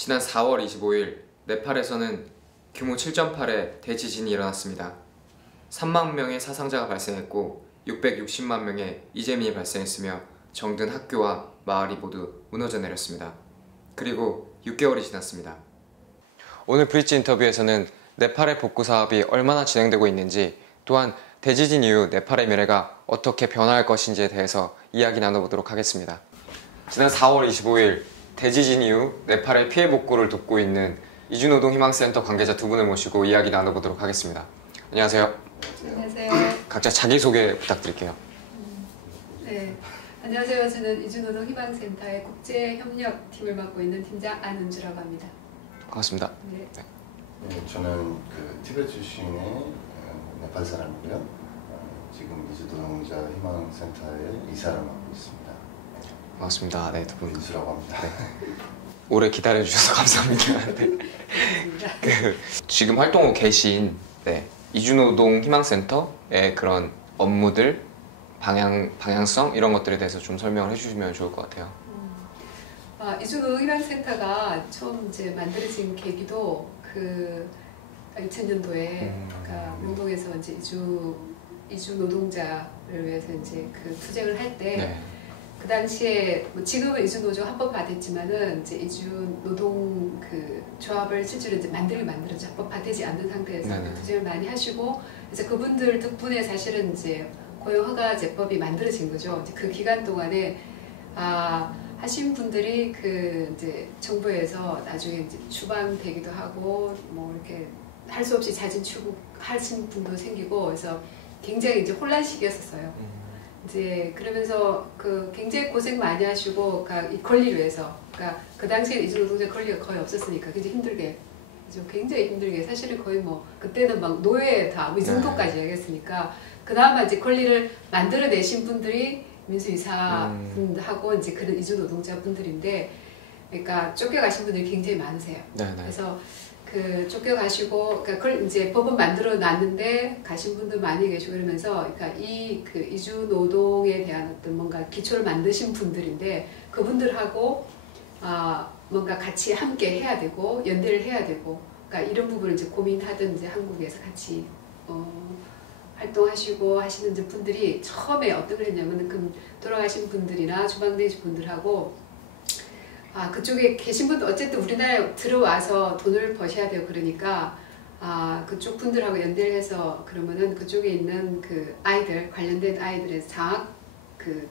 지난 4월 25일 네팔에서는 규모 7.8의 대지진이 일어났습니다. 3만 명의 사상자가 발생했고 660만 명의 이재민이 발생했으며 정든 학교와 마을이 모두 무너져 내렸습니다. 그리고 6개월이 지났습니다. 오늘 브릿지 인터뷰에서는 네팔의 복구 사업이 얼마나 진행되고 있는지, 또한 대지진 이후 네팔의 미래가 어떻게 변화할 것인지에 대해서 이야기 나눠보도록 하겠습니다. 지난 4월 25일 대지진 이후 네팔의 피해 복구를 돕고 있는 이주노동희망센터 관계자 두 분을 모시고 이야기 나눠보도록 하겠습니다. 안녕하세요. 안녕하세요. 각자 자기소개 부탁드릴게요. 네, 안녕하세요. 저는 이주노동희망센터의 국제협력팀을 맡고 있는 팀장 안은주라고 합니다. 반갑습니다. 네. 네, 저는 티베트 출신의 네팔 사람이고요. 지금 이주노동자 희망센터의 이사를 맡고 있습니다. 반갑습니다. 네, 두 분. 민수라고 합니다. 네. 오래 기다려주셔서 감사합니다. 네. 지금 활동하고 계신 이주노동희망센터의 그런 업무들, 방향성 이런 것들에 대해서 좀 설명을 해주시면 좋을 것 같아요. 이주노동희망센터가 처음 이제 만들어진 계기도 2000년도에 명동에서 이제 이주 노동자를 위해서 이제 투쟁을 할 때 그 당시에 지금은 이주노조 합법화됐지만은 이제 이주노동 조합을 실제로 이제 만들어져 합법화되지 않는 상태에서 투쟁을 많이 하시고, 이제 그분들 덕분에 사실은 이제 고용허가제법이 만들어진 거죠. 이제 그 기간 동안에 하신 분들이 이제 정부에서 나중에 이제 추방되기도 하고 뭐 이렇게 할 수 없이 자진 출국하신 분도 생기고, 그래서 굉장히 이제 혼란 시기였었어요. 이제 그러면서 굉장히 고생 많이 하시고, 이 권리를 위해서, 그 당시에 이주노동자 권리가 거의 없었으니까 굉장히 힘들게 사실은 거의 뭐 그때는 막 노예다 이 정도까지 얘기했으니까, 그 다음에 이제 권리를 만들어내신 분들이 민수이사분하고 이제 그런 이주노동자분들인데, 그러니까 쫓겨가신 분들이 굉장히 많으세요. 그래서 쫓겨가시고, 그걸 이제 법은 만들어 놨는데 가신 분들 많이 계시고 이러면서, 그러니까 이주 노동에 대한 어떤 뭔가 기초를 만드신 분들인데, 그분들하고 뭔가 같이 함께 해야 되고 연대를 해야 되고, 그러니까 이런 부분을 이제 고민하던 이제 한국에서 같이 활동하시고 하시는 분들이 처음에 어떤 걸 했냐면, 돌아가신 분들이나 추방되신 분들하고 그쪽에 계신 분들, 어쨌든 우리나라에 들어와서 돈을 버셔야 되고 그러니까 그쪽 분들하고 연대를 해서 그러면은 그쪽에 있는 아이들, 관련된 아이들의 장학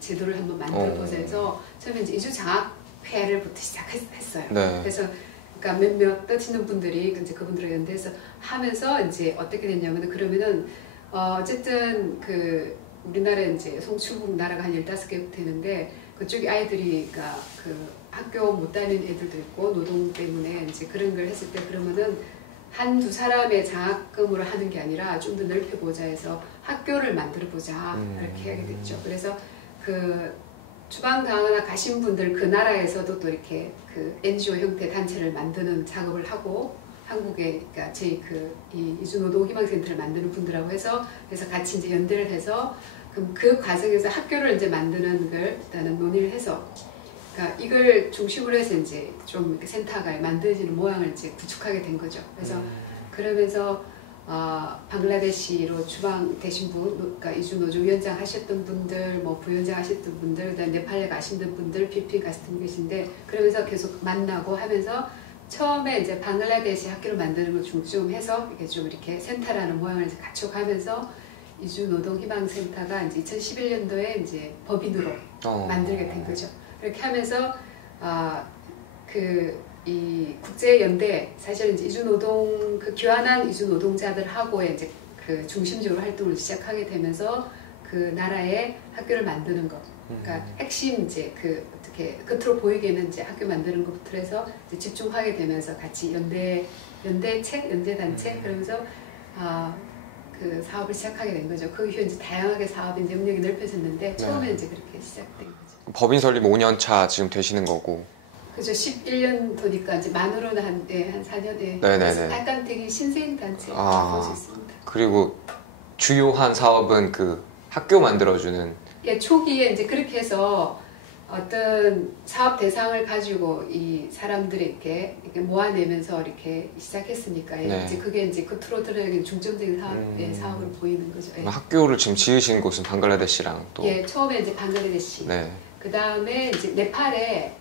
제도를 한번 만들어 보자 해서 처음에 이제 이주 장학회를부터 시작했어요. 그래서 그러니까 몇몇 떠치는 분들이 이제 그분들과 연대해서 하면서 이제 어떻게 됐냐면은, 그러면은 어쨌든 우리나라에 이제 송출국 나라가 한 15개 되는데, 그쪽에 아이들이 학교 못 다니는 애들도 있고 노동 때문에 이제 그런 걸 했을 때, 그러면은 한두 사람의 장학금으로 하는 게 아니라 좀 더 넓혀보자 해서 학교를 만들어보자 이렇게 하게 됐죠. 그래서 추방당하거나 가신 분들 그 나라에서도 또 이렇게 NGO 형태 단체를 만드는 작업을 하고, 한국에 그러니까 저희 이 이주노동희망센터를 만드는 분들하고 해서 같이 이제 연대를 해서 그 과정에서 학교를 이제 만드는 걸 일단은 논의를 해서, 그러니까 이걸 중심으로 해서 이제 좀 이렇게 센터가 만들어지는 모양을 이제 구축하게 된 거죠. 그래서 그러면서 방글라데시로 추방되신 분, 그러니까 이주노조 위원장 하셨던 분들, 뭐 부위원장 하셨던 분들, 그다음에 네팔에 가신 분들, 필리핀 가신 분 계신데, 그러면서 계속 만나고 하면서 처음에 이제 방글라데시 학교를 만드는 걸 중점해서 이게 좀 이렇게 센터라는 모양을 이제 갖춰가면서 이주노동희망센터가 이제 2011년도에 이제 법인으로 만들게 된 거죠. 이렇게 하면서 이 국제연대, 사실은 이제 이주노동 교환한 이주노동자들하고의 이제 중심적으로 활동을 시작하게 되면서 나라의 학교를 만드는 것, 그러니까 핵심 이제 어떻게 겉으로 보이게는 이제 학교 만드는 것부터 해서 이제 집중하게 되면서 같이 연대체, 연대단체, 그러면서 사업을 시작하게 된 거죠. 그 이후 이제 다양하게 사업의 영역이 넓혀졌는데, 처음에 이제 그렇게 시작된 거죠. 법인 설립 5년 차 지금 되시는 거고. 그죠. 11년도니까 이제 만으로는 한 4년에. 약간 되게 신생 단체라고 볼 수 있습니다. 그리고 주요한 사업은 학교 만들어주는. 초기에 이제 그렇게 해서 어떤 사업 대상을 가지고 이 사람들에게 이렇게 모아내면서 이렇게 시작했으니까 네. 이제 그게 이제 끝으로 들어가는 중점적인 사업으로 보이는 거죠. 예. 학교를 지금 지으신 곳은 방글라데시랑 또 예, 처음에 이제 방글라데시. 네. 그 다음에 이제 네팔에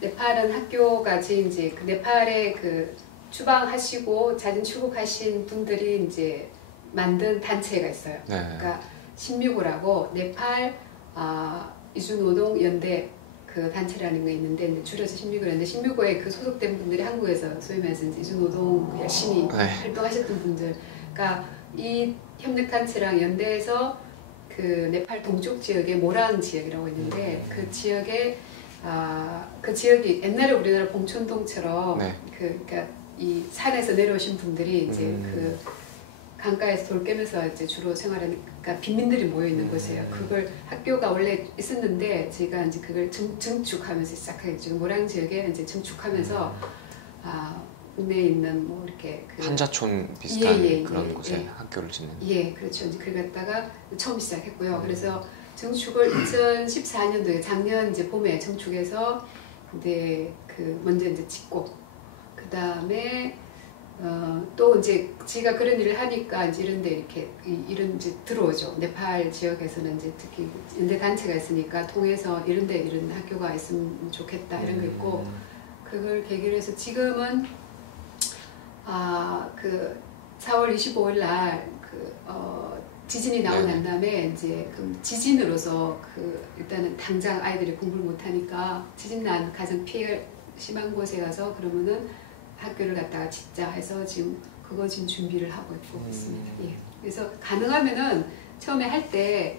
네팔은 학교가 이제 그 네팔에 그 추방하시고 자진 출국하신 분들이 이제 만든 단체가 있어요. 네. 그러니까 신미고라고 네팔 이주노동연대 그 단체라는 게 있는데 이제 줄여서 신미고였는데 신미고에 그 소속된 분들이 한국에서 소위 말해서 이제 이주노동 열심히 네. 활동하셨던 분들, 그러니까 이 협력단체랑 연대해서 그 네팔 동쪽 지역의 모란 지역이라고 있는데 그 지역에 그 지역이 옛날에 우리나라 봉천동처럼 네. 그러니까 이 산에서 내려오신 분들이 이제 그 강가에서 돌 깨면서 이제 주로 생활하니까 빈민들이 모여 있는 곳이에요. 그걸 학교가 원래 있었는데 제가 이제 그걸 증축하면서 시작하게 지금 모란 지역에 이제 증축하면서 국내에 있는 뭐 이렇게 그 한자촌 비슷한 그런 예, 곳에 예. 학교를 짓는. 예, 그렇죠. 이제 그걸 갖다가 처음 시작했고요. 그래서 증축을 2014년도에 작년 이제 봄에 증축해서 이제 그 먼저 이제 짓고 그 다음에 또 이제 제가 그런 일을 하니까 이제 이런데 이렇게 이런 이제 들어오죠. 네팔 지역에서는 이제 특히 연대 단체가 있으니까 통해서 이런데 이런 학교가 있으면 좋겠다 이런 거 있고 그걸 계기로 해서 지금은 그 4월 25일 날 지진이 나고 난 다음에 이제 그 지진으로서 일단은 당장 아이들이 공부를 못 하니까 지진 난 가장 피해가 심한 곳에 가서 그러면은 학교를 갖다가 짓자 해서 지금 그거 지금 준비를 하고 있습니다. 예. 그래서 가능하면은 처음에 할 때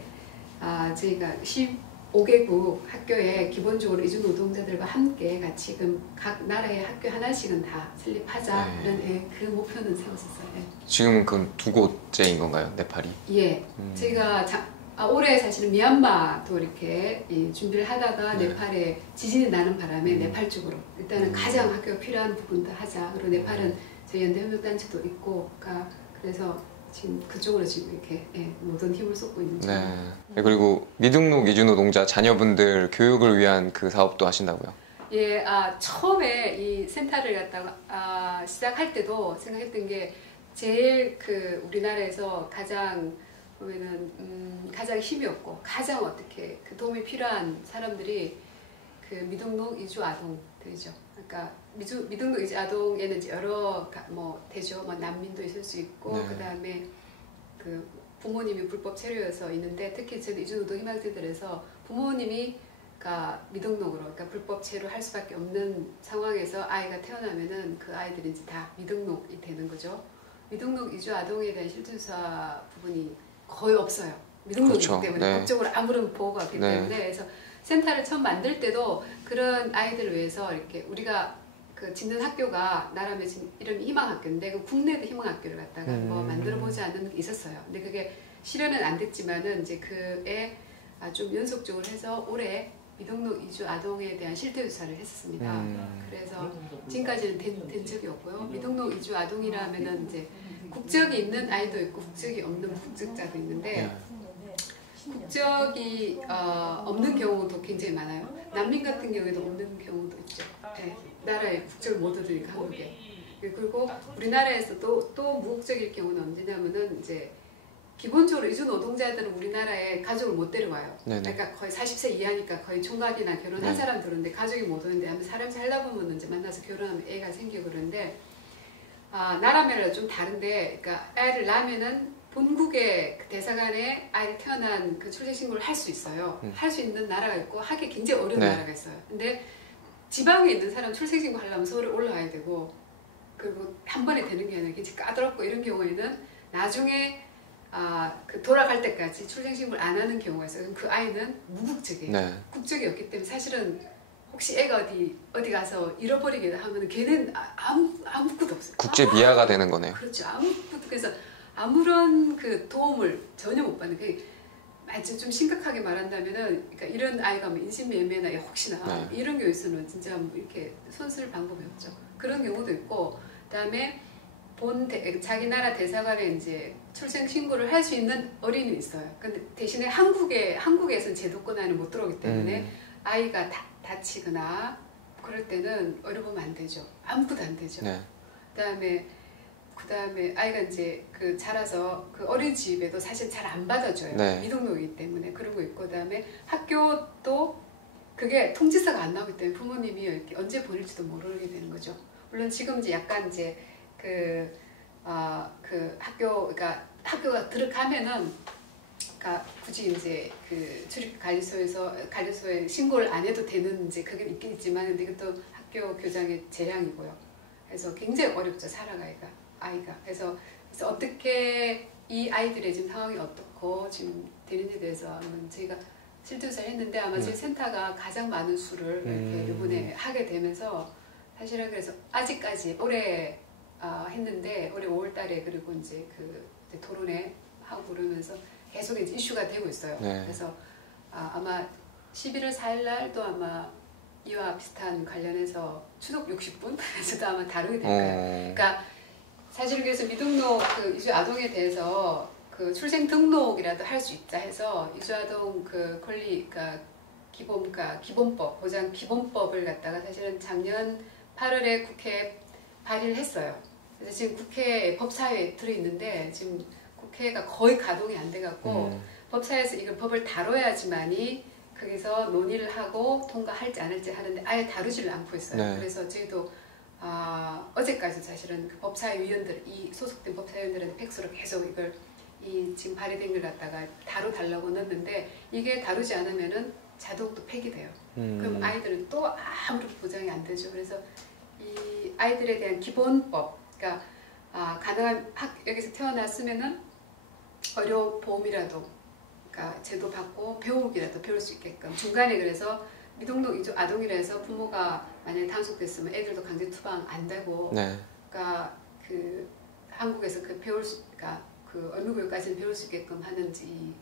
저희가 15개국 학교에 기본적으로 이주 노동자들과 함께 같이 각 나라의 학교 하나씩은 다 설립하자 이런 그 목표는 세웠었어요. 예. 지금 그 두 곳째인 건가요, 네팔이? 예, 제가 올해 사실은 미얀마도 이렇게 준비를 하다가 네팔에 지진이 나는 바람에 네팔 쪽으로 일단은 가장 학교가 필요한 부분도 하자. 그리고 네팔은 저희 연대협력단체도 있고, 그래서 지금 그쪽으로 지금 이렇게 모든 힘을 쏟고 있는 중입니다. 네. 그리고 미등록 이주노동자 자녀분들 교육을 위한 그 사업도 하신다고요? 예, 처음에 이 센터를 갖다가 시작할 때도 생각했던 게 제일 우리나라에서 가장 보면은 가장 힘이 없고 가장 어떻게 도움이 필요한 사람들이 미등록 이주 아동들이죠. 그러니까 미등록 이주 아동에는 이제 여러 되죠. 난민도 있을 수 있고 네. 그다음에 부모님이 불법 체류여서 있는데 특히 저희 이주노동 희망지들에서 부모님이 미등록으로 그러니까 불법 체류할 수밖에 없는 상황에서 아이가 태어나면은 그 아이들이 이제 다 미등록이 되는 거죠. 미등록 이주 아동에 대한 실질조사 부분이 거의 없어요. 미등록이기 그렇죠. 때문에 네. 법적으로 아무런 보호가 없기 네. 때문에 그래서 센터를 처음 만들 때도 그런 아이들을 위해서 이렇게 우리가 짓는 학교가 나라면 이름 희망학교인데 국내도 희망학교를 갖다가 만들어 보지 않는 게 있었어요. 근데 그게 실현은 안 됐지만은 이제 그에 좀 연속적으로 해서 올해 미등록 이주 아동에 대한 실태조사를 했었습니다. 그래서 지금까지는 된 적이 없고요. 미등록 이주 아동이라면은 이제 국적이 있는 아이도 있고 국적이 없는 국적자도 있는데 국적이 없는 경우도 굉장히 많아요. 난민 같은 경우에도 없는 경우도 있죠. 네, 나라의 국적을 못 얻으니까 한국에. 그리고 우리나라에서도 또 무국적일 경우는 언제냐면은 이제 기본적으로 이주 노동자들은 우리나라에 가족을 못 데려와요. 네네. 그러니까 거의 40세 이하니까 거의 총각이나 결혼한 네. 사람들인데 가족이 못 오는데 사람 살다 보면 이제 만나서 결혼하면 애가 생기고 그러는데 나라별로 좀 다른데 그러니까 애를 낳으면은 본국의 대사관에 아이를 태어난 출생신고를 할 수 있어요. 할 수 있는 나라가 있고 하기 굉장히 어려운 네. 나라가 있어요. 근데 지방에 있는 사람 출생신고 하려면 서울에 올라와야 되고 그리고 한 번에 되는 게 아니라 굉장히 까다롭고 이런 경우에는 나중에 돌아갈 때까지 출생신고를 안 하는 경우가 있어요. 그럼 그 아이는 무국적이에요. 네. 국적이 없기 때문에 사실은 혹시 애가 어디 가서 잃어버리게 하면 걔는 아무것도 없어요. 국제 미아가 되는 거네요. 그렇죠. 아무것도 그래서 아무런 도움을 전혀 못 받는 아주 좀 심각하게 말한다면은 그러니까 이런 아이가 인신매매나 혹시나 네. 이런 경우에서는 진짜 이렇게 손쓸 방법이 없죠. 그런 경우도 있고 그다음에 자기 나라 대사관에 이제 출생 신고를 할 수 있는 어린이는 있어요. 근데 대신에 한국에서는 제도권 안에 못 들어오기 때문에 아이가 다치거나 그럴 때는 어려보면 안 되죠. 아무것도 안 되죠. 네. 그다음에 아이가 이제 그 자라서 그 어린이집에도 사실 잘 안 받아줘요. 네. 미등록이기 때문에 그런 거 있고, 그다음에 학교도 그게 통지서가 안 나오기 때문에 부모님이 이렇게 언제 보낼지도 모르게 되는 거죠. 물론 지금 이제 약간 이제 그 그러니까 학교가 들어가면은, 그러니까 굳이 이제 그 출입관리소에 신고를 안 해도 되는 이제 그게 있긴 있지만, 근데 이것도 학교 교장의 재량이고요. 그래서 굉장히 어렵죠, 아이가. 그래서 어떻게 이 아이들의 지금 상황이 어떻고 지금 되는지에 대해서 저희가 실조사를 했는데, 아마 저희 센터가 가장 많은 수를 이렇게 이번에 하게 되면서, 사실은 그래서 아직까지 올해 했는데 올해 5월달에 그리고 이제 이제 토론회 하고 그러면서 계속 이제 이슈가 되고 있어요. 네. 그래서 아마 11월 4일날도 아마 이와 비슷한 관련해서 추석 60분 저도 아마 다루게 될 거예요. 그러니까 사실 그래서 미등록 이주 아동에 대해서 그 출생 등록이라도 할 수 있자 해서 이주 아동 그 권리 기본법 보장 기본법을 갖다가 사실은 작년 8월에 국회에 발의를 했어요. 그래서 지금 국회 법사위에 들어있는데 지금 국회가 거의 가동이 안 돼갖고 법사위에서 이걸 법을 다뤄야지만이 거기서 논의를 하고 통과할지 안 할지 하는데 아예 다루지를 않고 있어요. 네. 그래서 저희도 어제까지 사실은 그 법사위 위원들, 이 소속된 법사위원들한테 팩스로 계속 이걸 지금 발의된 걸 갖다가 다뤄달라고 넣었는데, 이게 다루지 않으면은 자동도 폐기돼요. 그럼 아이들은 또 아무런 보장이 안 되죠. 그래서 이 아이들에 대한 기본법, 그러니까 가능한 여기서 태어났으면은 의료보험이라도, 그러니까 제도 받고 배우기라도 배울 수 있게끔 중간에, 그래서 미등록 이주 아동이라 해서 부모가 만약에 단속됐으면 애들도 강제 투방 안 되고, 네. 그러니까 그 한국에서 그러니까 그 의무교육까지는 배울 수 있게끔 하는 이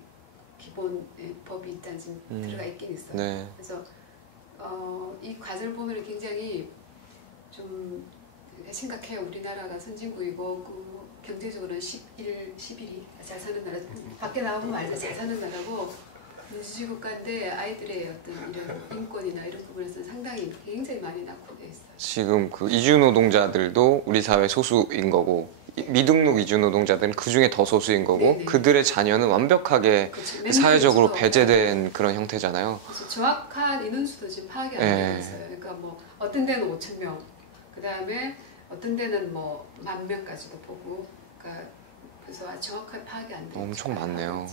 기본 법이 일단 지금 들어가 있긴 있어요. 네. 그래서 이 과정을 보면 굉장히 좀 심각해요. 우리나라가 선진국이고 그 경제적으로는 11위 잘 사는 나라, 밖에 나오면 알죠. 잘 사는 나라고 민주주의 국가인데 아이들의 어떤 이런 인권이나 이런 부분에서는 상당히 굉장히 많이 낙후돼 있어요. 지금 그 이주 노동자들도 우리 사회 소수인 거고, 미등록 이주 노동자들은 그 중에 더 소수인 거고, 네네. 그들의 자녀는 완벽하게 그렇죠. 사회적으로 배제된 그런 형태잖아요. 그래서 정확한 인원수도 지금 파악이 안 되고 있어요. 그러니까 뭐 어떤 데는 5,000명, 그 다음에 어떤 데는 뭐 10,000명까지도 보고, 그러니까 그래서 정확하게 파악이 안 돼요. 엄청 많네요.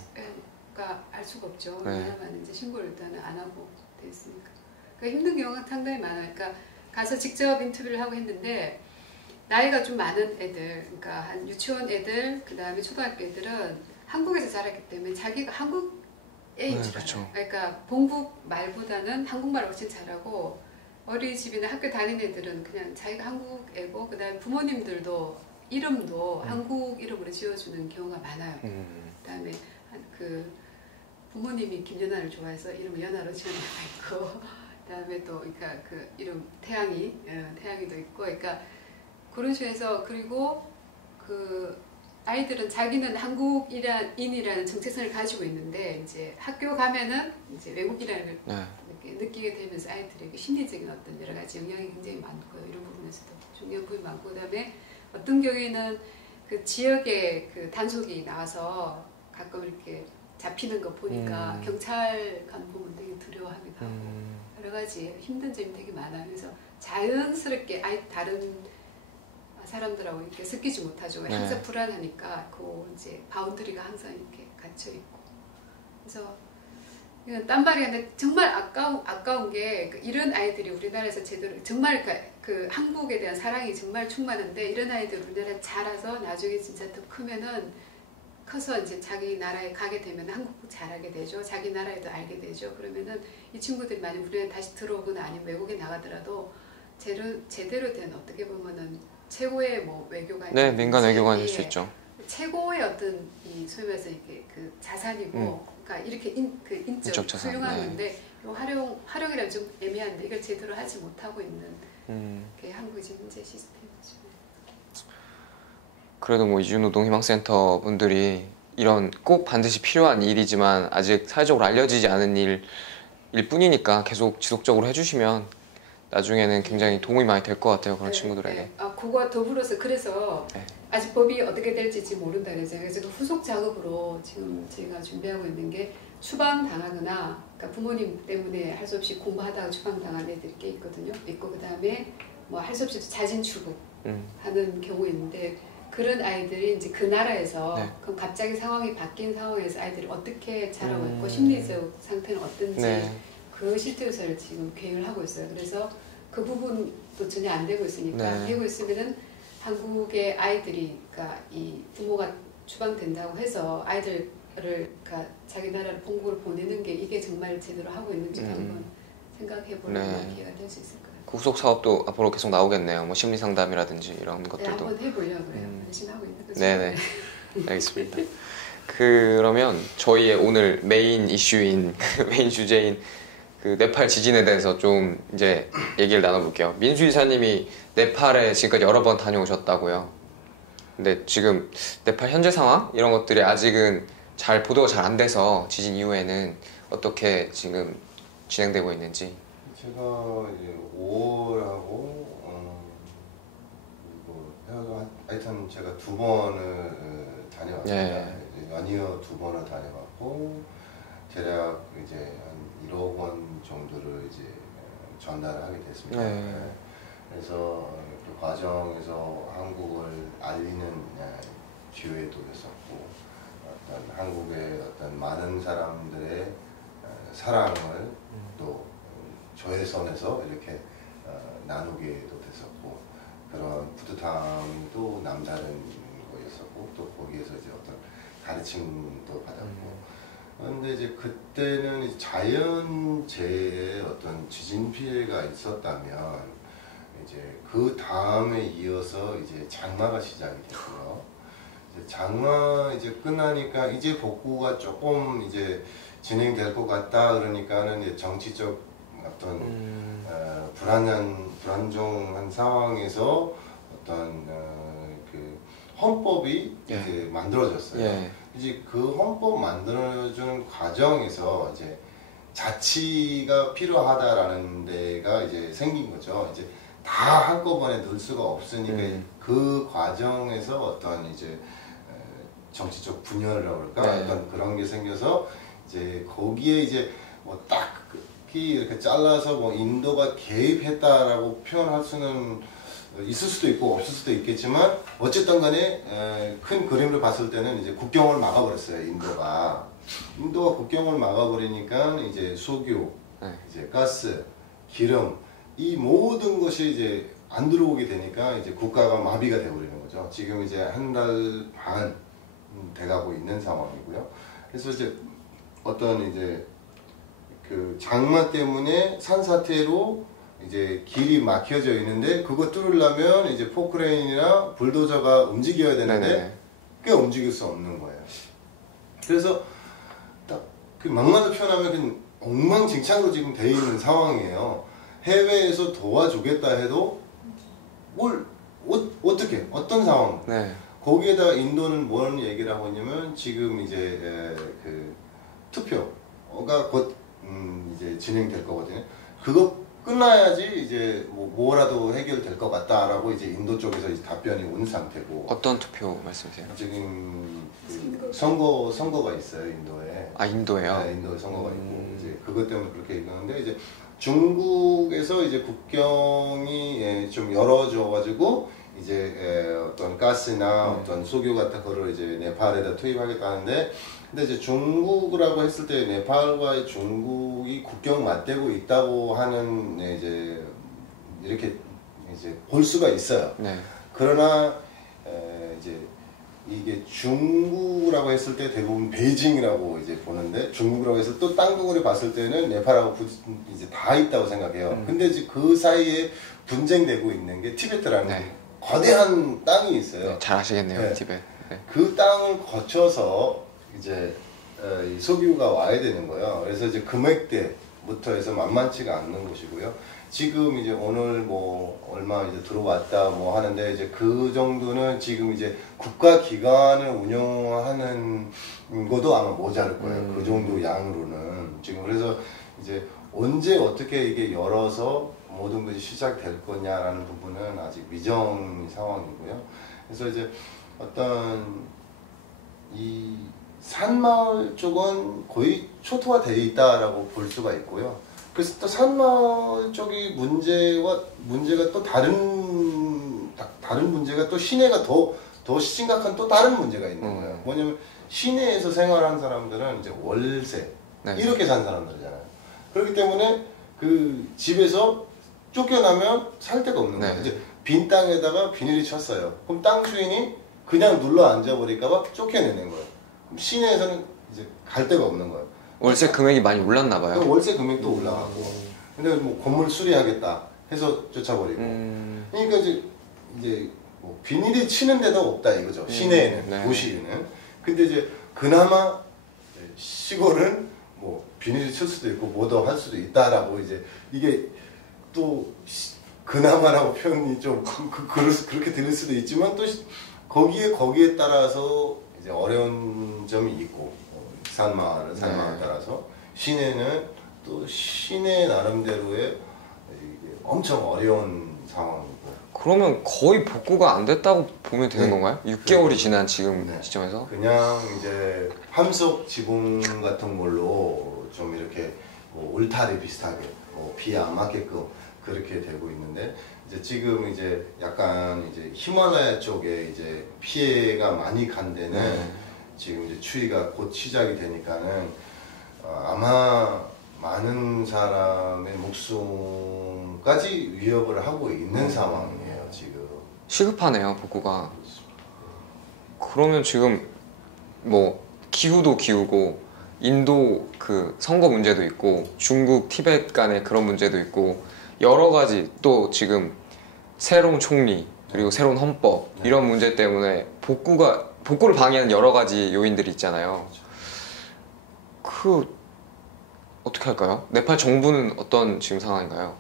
그러니까 알 수가 없죠. 네. 왜냐하면 이제 신고를 일단은 안 하고 돼 있으니까. 그러니까 힘든 경우가 상당히 많아요. 그러니까 가서 직접 인터뷰를 하고 했는데, 나이가 좀 많은 애들, 그러니까 한 유치원 애들, 그 다음에 초등학교 애들은 한국에서 자랐기 때문에 자기가 한국 애인 줄 그렇죠. 알아요. 그러니까 본국 말보다는 한국말을 훨씬 잘하고, 어린이집이나 학교 다니는 애들은 그냥 자기가 한국 애고, 그 다음에 부모님들도 이름도 한국 이름으로 지어주는 경우가 많아요. 그 다음에 그 부모님이 김연아를 좋아해서 이름을 연아로 지은 애가 있고, 그 다음에 또 그러니까 그 이름 태양이도 있고, 그러니까 그런 식으로. 그리고 그 아이들은 자기는 한국인이라는 정체성을 가지고 있는데, 이제 학교 가면은 이제 외국이라는 걸 느끼게 되면서 아이들에게 심리적인 어떤 여러 가지 영향이 굉장히 많고, 이런 부분에서도 중요한 부분이 많고, 그다음에 어떤 경우에는 그 지역에 그 단속이 나와서 가끔 이렇게 잡히는 거 보니까 경찰관 보면 되게 두려워하기도 하고, 여러 가지 힘든 점이 되게 많아요. 그래서 자연스럽게 다른 사람들하고 이렇게 섞이지 못하죠. 항상 불안하니까 그 이제 바운더리가 항상 이렇게 갇혀 있고. 그래서 이건 딴말이 아니라 정말 아까운 게, 이런 아이들이 우리나라에서 제대로 정말 그 한국에 대한 사랑이 정말 충만한데, 이런 아이들 우리나라에 자라서 나중에 진짜 더 크면은 커서 이제 자기 나라에 가게 되면 한국도 잘하게 되죠. 자기 나라에도 알게 되죠. 그러면은 이 친구들이 만약 우리나라에 다시 들어오거나 아니면 외국에 나가더라도 제대로 된, 어떻게 보면은 최고의 뭐 외교관, 민간 외교관일 수 있죠. 최고의 어떤 이 소위 말해서 이렇게 그 자산이고, 그러니까 이렇게 인적 자산, 훌륭한 건데, 활용이라면 좀 애매한데 이걸 제대로 하지 못하고 있는 게 한국의 현재 시스템이죠. 그래도 뭐 이주노동희망센터 분들이 이런 꼭 반드시 필요한 일이지만 아직 사회적으로 알려지지 않은 일일 뿐이니까 계속 지속적으로 해주시면 나중에는 굉장히 도움이 많이 될 것 같아요. 그런 친구들에게. 네. 아, 그거 더불어서 그래서 네. 아직 법이 어떻게 될지 모른다 그래서 그 후속 작업으로 지금 제가 준비하고 있는 게 추방 당하거나 그러니까 부모님 때문에 할 수 없이 공부하다가 추방 당한 애들이 꽤 있거든요. 있고 그다음에 뭐 할 수 없이 자진 출국하는 경우 있는데 그런 아이들이 이제 그 나라에서 네. 그럼 갑자기 상황이 바뀐 상황에서 아이들이 어떻게 자라고 있고 심리적 상태는 어떤지 네. 그 실태조사를 지금 계획을 하고 있어요. 그래서 그 부분도 전혀 안 되고 있으니까 네. 되고 있으면은 한국의 아이들이 그러니까 이 부모가 추방된다고 해서 아이들을 그러니까 자기 나라로 본국을 보내는 게 이게 정말 제대로 하고 있는지 한번 생각해보는 네. 기회가 될 수 있을 거예요. 그 후속 사업도 앞으로 계속 나오겠네요. 뭐 심리 상담이라든지 이런 네, 것들도. 한번 해보려고 그래요. 열심히 하고 있는 거죠. 네네. 알겠습니다. 그러면 저희의 오늘 메인 이슈인 메인 주제인 그 네팔 지진에 대해서 좀 이제 얘기를 나눠볼게요. 민수 이사님이 네팔에 지금까지 여러 번 다녀오셨다고요. 근데 지금 네팔 현재 상황 이런 것들이 아직은 잘 보도가 잘 안 돼서 지진 이후에는 어떻게 지금 진행되고 있는지. 제가 이제 5월하고 하여튼 제가 2번을 다녀왔습니다. 네. 연이어 2번을 다녀왔고 대략 이제 한 1억 원 정도를 이제 전달을 하게 됐습니다. 네. 그래서 그 과정에서 한국을 알리는 기회도 있었고 어떤 한국의 어떤 많은 사람들의 사랑을 또 저의 선에서 이렇게 나누게도 됐었고 그런 뿌듯함도 남다른 거였었고 또 거기에서 이제 어떤 가르침도 받았고 그런데 이제 그때는 이제 자연재해의 어떤 지진 피해가 있었다면 이제 그 다음에 이어서 이제 장마가 시작이 됐고요. 이제 장마 이제 끝나니까 이제 복구가 조금 이제 진행될 것 같다 그러니까는 이제 정치적 어떤 불안정한 상황에서 어떤 그 헌법이 예. 이제 만들어졌어요. 예. 이제 그 헌법 만들어주는 과정에서 이제 자치가 필요하다라는 데가 이제 생긴 거죠. 이제 다 한꺼번에 넣을 수가 없으니까 그 과정에서 어떤 이제 정치적 분열이라고 그럴까 네. 어떤 그런 게 생겨서 이제 거기에 이제 뭐 딱히 이렇게 잘라서 뭐 인도가 개입했다라고 표현할 수는 있을 수도 있고 없을 수도 있겠지만 어쨌든 간에 큰 그림을 봤을 때는 이제 국경을 막아버렸어요. 인도가 국경을 막아버리니까 이제 석유, 네. 이제 가스, 기름 이 모든 것이 이제 안 들어오게 되니까 이제 국가가 마비가 되어버리는 거죠. 지금 이제 한 달 반 돼가고 있는 상황이고요. 그래서 이제 어떤 이제 그 장마 때문에 산사태로 이제 길이 막혀져 있는데 그거 뚫으려면 이제 포크레인이나 불도저가 움직여야 되는데 네네. 꽤 움직일 수 없는 거예요. 그래서 딱 그 막말로 표현하면 그냥 엉망진창으로 지금 돼 있는 상황이에요. 해외에서 도와주겠다 해도 뭘 어떻게 어떤 상황? 네. 거기에다 인도는 뭔 얘기를 하고 있냐면 지금 이제 그 투표가 곧 이제 진행될 거거든요. 그거 끝나야지 이제 뭐라도 해결될 것 같다라고 이제 인도 쪽에서 이제 답변이 온 상태고. 어떤 투표 말씀이세요? 지금 그 선거가 있어요 인도에. 아 인도예요? 네, 인도에 선거가 있고 이제 그것 때문에 그렇게 얘기하는데 이제 중국에서 이제 국경이 좀 열어줘가지고 이제 어떤 가스나 어떤 석유 같은 거를 이제 네팔에다 투입하겠다는데 근데 이제 중국이라고 했을 때 네팔과 중국이 국경 맞대고 있다고 하는 이제 이렇게 이제 볼 수가 있어요. 네. 그러나 이제 이게 중국이라고 했을 때 대부분 베이징이라고 이제 보는데 중국이라고 해서 또 땅덩어리 봤을 때는 네팔하고 이제 다 있다고 생각해요. 근데 이제 그 사이에 분쟁되고 있는 게 티베트라는 네. 거대한 땅이 있어요. 네, 잘 아시겠네요, 네. 티베트. 네. 그 땅을 거쳐서 이제 이 석유가 와야 되는 거예요. 그래서 이제 금액대부터 해서 만만치가 않는 곳이고요. 지금 이제 오늘 뭐 얼마 이제 들어왔다 뭐 하는데 이제 그 정도는 지금 이제 국가 기관을 운영하는 것도 아마 모자랄 거예요. 그 정도 양으로는 지금. 그래서 이제 언제 어떻게 이게 열어서 모든 것이 시작될 거냐라는 부분은 아직 미정 상황이고요. 그래서 이제 어떤 이 산마을 쪽은 거의 초토화되어 있다라고 볼 수가 있고요. 그래서 또 산마을 쪽이 문제가 또 다른 문제가 또 시내가 더 심각한 또 다른 문제가 있는 거예요. 뭐냐면 시내에서 생활하는 사람들은 이제 월세 네. 이렇게 산 사람들이잖아요. 그렇기 때문에 그 집에서 쫓겨나면 살 데가 없는 거예요. 네. 이제 빈 땅에다가 비닐이 쳤어요. 그럼 땅 주인이 그냥 눌러 앉아버릴까봐 쫓겨내는 거예요. 그럼 시내에서는 이제 갈 데가 없는 거예요. 월세 금액이 많이 올랐나 봐요. 월세 금액도 올라가고, 근데 뭐 건물 수리하겠다 해서 쫓아버리고. 그러니까 이제 뭐 비닐이 치는 데도 없다 이거죠. 시내에는, 네. 도시에는. 근데 이제 그나마 시골은 뭐 비닐이 칠 수도 있고 뭐도 할 수도 있다라고 이제 이게 또 그나마라고 표현이 좀 그렇게 들릴 수도 있지만 또 거기에 따라서 이제 어려운 점이 있고 산마을 따라서 시내는 또 시내 나름대로의 엄청 어려운 상황이고. 그러면 거의 복구가 안 됐다고 보면 되는 네. 건가요? 6개월이 지난 지금 네. 시점에서? 그냥 이제 함석 지붕 같은 걸로 좀 이렇게 뭐 울타리 비슷하게 뭐 비 안 맞게끔 그렇게 되고 있는데, 이제 지금 이제 약간 이제 히말라야 쪽에 이제 피해가 많이 간 데는 지금 이제 추위가 곧 시작이 되니까는 아마 많은 사람의 목숨까지 위협을 하고 있는 상황이에요 지금. 시급하네요, 복구가. 그러면 지금 뭐 기후도 기후고 인도 그 선거 문제도 있고 중국 티벳 간의 그런 문제도 있고 여러 가지, 또 지금 새로운 총리 그리고 새로운 헌법 이런 문제 때문에 복구를 방해하는 여러 가지 요인들이 있잖아요. 어떻게 할까요? 네팔 정부는 어떤 지금 상황인가요?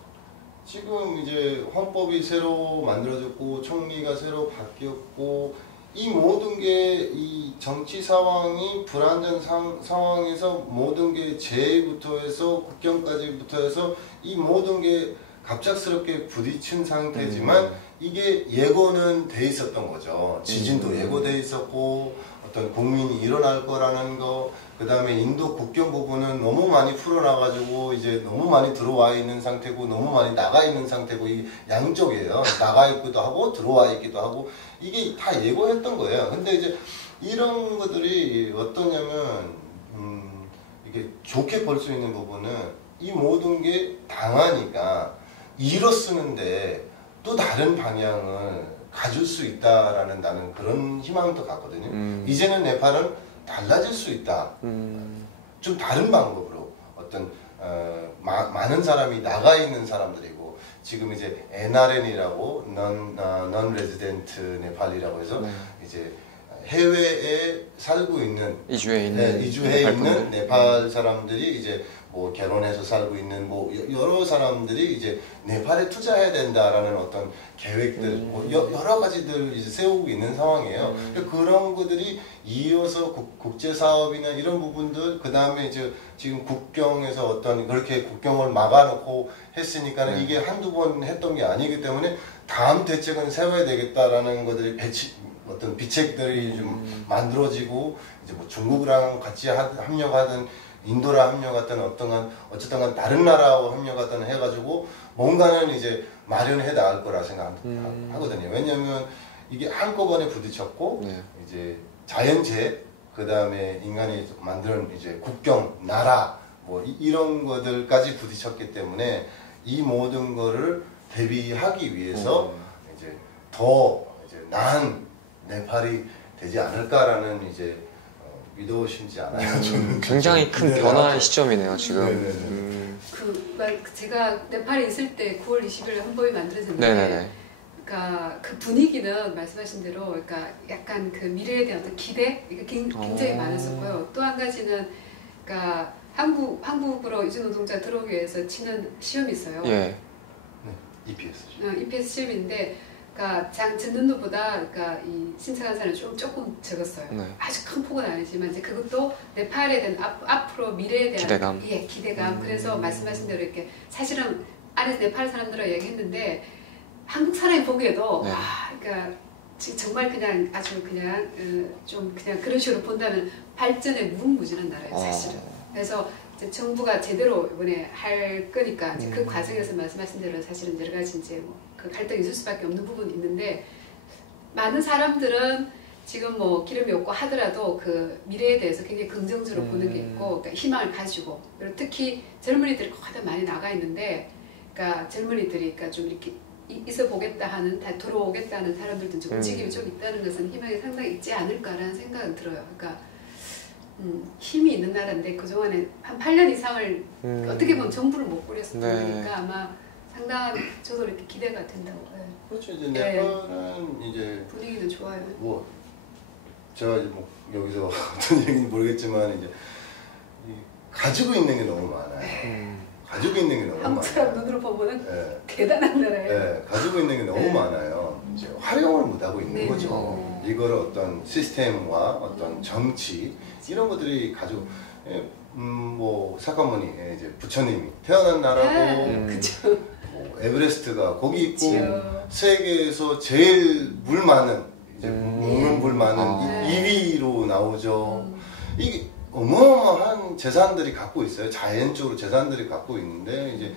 지금 이제 헌법이 새로 만들어졌고 총리가 새로 바뀌었고 이 모든 게 이 정치 상황이 불안전 상황에서 모든 게 재해부터 해서 국경까지부터 해서 이 모든 게 갑작스럽게 부딪힌 상태지만 이게 예고는 돼 있었던 거죠. 지진도 예고돼 있었고 어떤 국민이 일어날 거라는 거, 그 다음에 인도 국경 부분은 너무 많이 풀어놔가지고 이제 너무 많이 들어와 있는 상태고 너무 많이 나가 있는 상태고, 이 양쪽이에요. 나가 있기도 하고 들어와 있기도 하고 이게 다 예고했던 거예요. 근데 이제 이런 것들이 어떠냐면 이게 좋게 볼 수 있는 부분은 이 모든 게 당하니까 일어 쓰는데 또 다른 방향을 가질 수 있다라는 나는 그런 희망도 갖거든요. 이제는 네팔은 달라질 수 있다. 좀 다른 방법으로 어떤 많은 사람이 나가 있는 사람들이고, 지금 이제 NRN이라고 non-resident 네팔이라고 해서 이제 해외에 살고 있는 이주해 있는 네팔 사람들이 이제 뭐 결혼해서 살고 있는 뭐 여러 사람들이 이제 네팔에 투자해야 된다라는 어떤 계획들 뭐 여러 가지들 이제 세우고 있는 상황이에요. 그런 것들이 이어서 국제 사업이나 이런 부분들, 그 다음에 이제 지금 국경에서 어떤 그렇게 국경을 막아놓고 했으니까는 이게 한두 번 했던 게 아니기 때문에 다음 대책은 세워야 되겠다라는 것들이 어떤 비책들이 좀 만들어지고, 이제 뭐 중국이랑 같이 합력하든 인도랑 합력하든 어쨌든 간 다른 나라와 합력하든 해가지고 뭔가는 이제 마련해 나갈 거라 생각하거든요. 왜냐하면 이게 한꺼번에 부딪혔고 이제 자연재해, 그 다음에 인간이 만드는 이제 국경, 나라 뭐 이런 것들까지 부딪혔기 때문에 이 모든 거를 대비하기 위해서 이제 더 이제 나은 네팔이 되지 않을까라는 이제 믿어 심지 않아요. 굉장히 큰 변화의 시점이네요 지금. 제가 네팔에 있을 때 9월 20일 헌법이 만들어졌는데, 그러니까 그 분위기는 말씀하신 대로, 그러니까 약간 그 미래에 대한 어떤 기대 이게 굉장히 많았었고요. 또 한 가지는 그러니까 한국으로 이주 노동자 들어오기 위해서 치는 시험이 있어요. EPS10. EPS10인데 그러니까 전년도보다 그러니까 이 신청한 사람이 조금 적었어요. 네. 아주 큰 폭은 아니지만 이제 그것도 네팔에 대한 앞으로 미래에 대한 기대감. 예, 기대감. 그래서 말씀하신 대로 이렇게 사실은 안에서 네팔 사람들하고 얘기했는데 한국 사람이 보기에도 네. 그러니까 정말 그냥 아주 그냥 좀 그냥 그런 식으로 본다면 발전에 무궁무진한 나라예요, 사실은. 그래서 이제 정부가 제대로 이번에 할 거니까 이제 그 과정에서 말씀하신 대로 사실은 여러 가지 이제 뭐 그 갈등이 있을 수밖에 없는 부분이 있는데 많은 사람들은 지금 뭐 기름이 없고 하더라도 그 미래에 대해서 굉장히 긍정적으로 보는 게 있고 그러니까 희망을 가지고 그리고 특히 젊은이들이 거의 다 많이 나가 있는데 그러니까 젊은이들이 그러니까 좀 이렇게 있어 보겠다 하는 다 들어오겠다는 사람들도 좀 움직임이 좀 있다는 것은 희망이 상당히 있지 않을까라는 생각은 들어요. 그러니까 힘이 있는 나라인데 그동안에 한 8년 이상을 어떻게 보면 정부를 못 꾸렸을 거니까 아마 상당한 저도 이렇게 기대가 된다고. 네. 그렇죠. 이제 네팔은 이제 분위기는 좋아요. 뭐 제가 이제 뭐 여기서 어떤 얘기인지 모르겠지만 이제 가지고 있는 게 너무 많아요. 가지고 있는 게 너무 한국 사람 많아요. 눈으로 보면은 네. 대단한 나라예요. 네, 가지고 있는 게 너무 많아요. 이제 활용을 못 하고 있는 거죠. 이거를 어떤 시스템과 어떤 정치 이런 것들이 가지고 뭐 사카모니 이제 부처님이 태어난 나라고 뭐 에베레스트가 거기 있고 세계에서 제일 물 많은 이제 먹는 물 많은 2위로 나오죠. 이게 어마어마한 재산들이 갖고 있어요. 자연적으로 재산들이 갖고 있는데 이제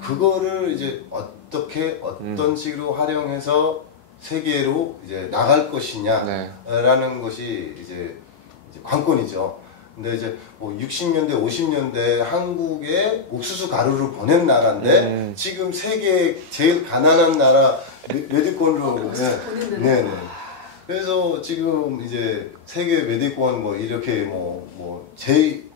그거를 이제 어떻게 어떤 식으로 활용해서 세계로 이제 나갈 것이냐라는 것이 이제 관건이죠. 근데 이제 뭐 60년대, 50년대 한국에 옥수수 가루를 보낸 나라인데 지금 세계 제일 가난한 나라 메디콘으로 네. 그래서 지금 이제 세계 메디콘 뭐 이렇게 뭐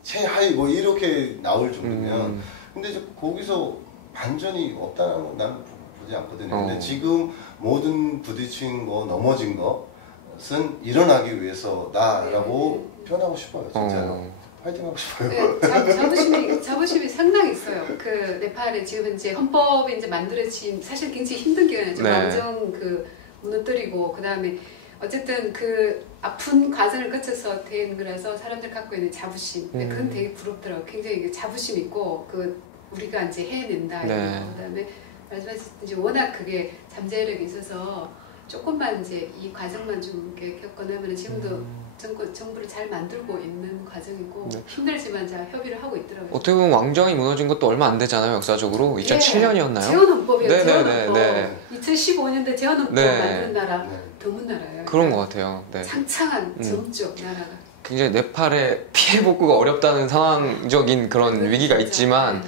최하위 뭐 이렇게 나올 정도면 근데 이제 거기서 반전이 없다는 건 나는 보지 않거든요. 근데 지금 모든 부딪힌 거 넘어진 것은 일어나기 위해서다라고 표현하고 싶어요, 진짜로. 파이팅하고 싶어요. 네, 자부심이 상당히 있어요. 그 네팔에 지금 이제 헌법이 이제 만들어진 사실 굉장히 힘든 기간이죠. 왕정 그 무너뜨리고 그 다음에 어쨌든 그 아픈 과정을 거쳐서 된 거라서 사람들 갖고 있는 자부심, 그건 되게 부럽더라고. 굉장히 자부심 있고 그 우리가 이제 해낸다. 그다음에 말씀하신 이제 워낙 그게 잠재력이 있어서 조금만 이제 이 과정만 좀 이렇게 겪어내면 지금도 정부를 잘 만들고 있는 과정이고 힘들지만 잘 협의를 하고 있더라고요. 어떻게 보면 왕정이 무너진 것도 얼마 안 되잖아요, 역사적으로. 2007년이었나요? 재헌헌법이요. 재헌헌법. 2015년대 재헌헌법 만든 나라 드문 나라예요. 그런 것 같아요. 창창한 점쪽 나라가. 굉장히 네팔에 피해 복구가 어렵다는 상황적인 그런 위기가 있지만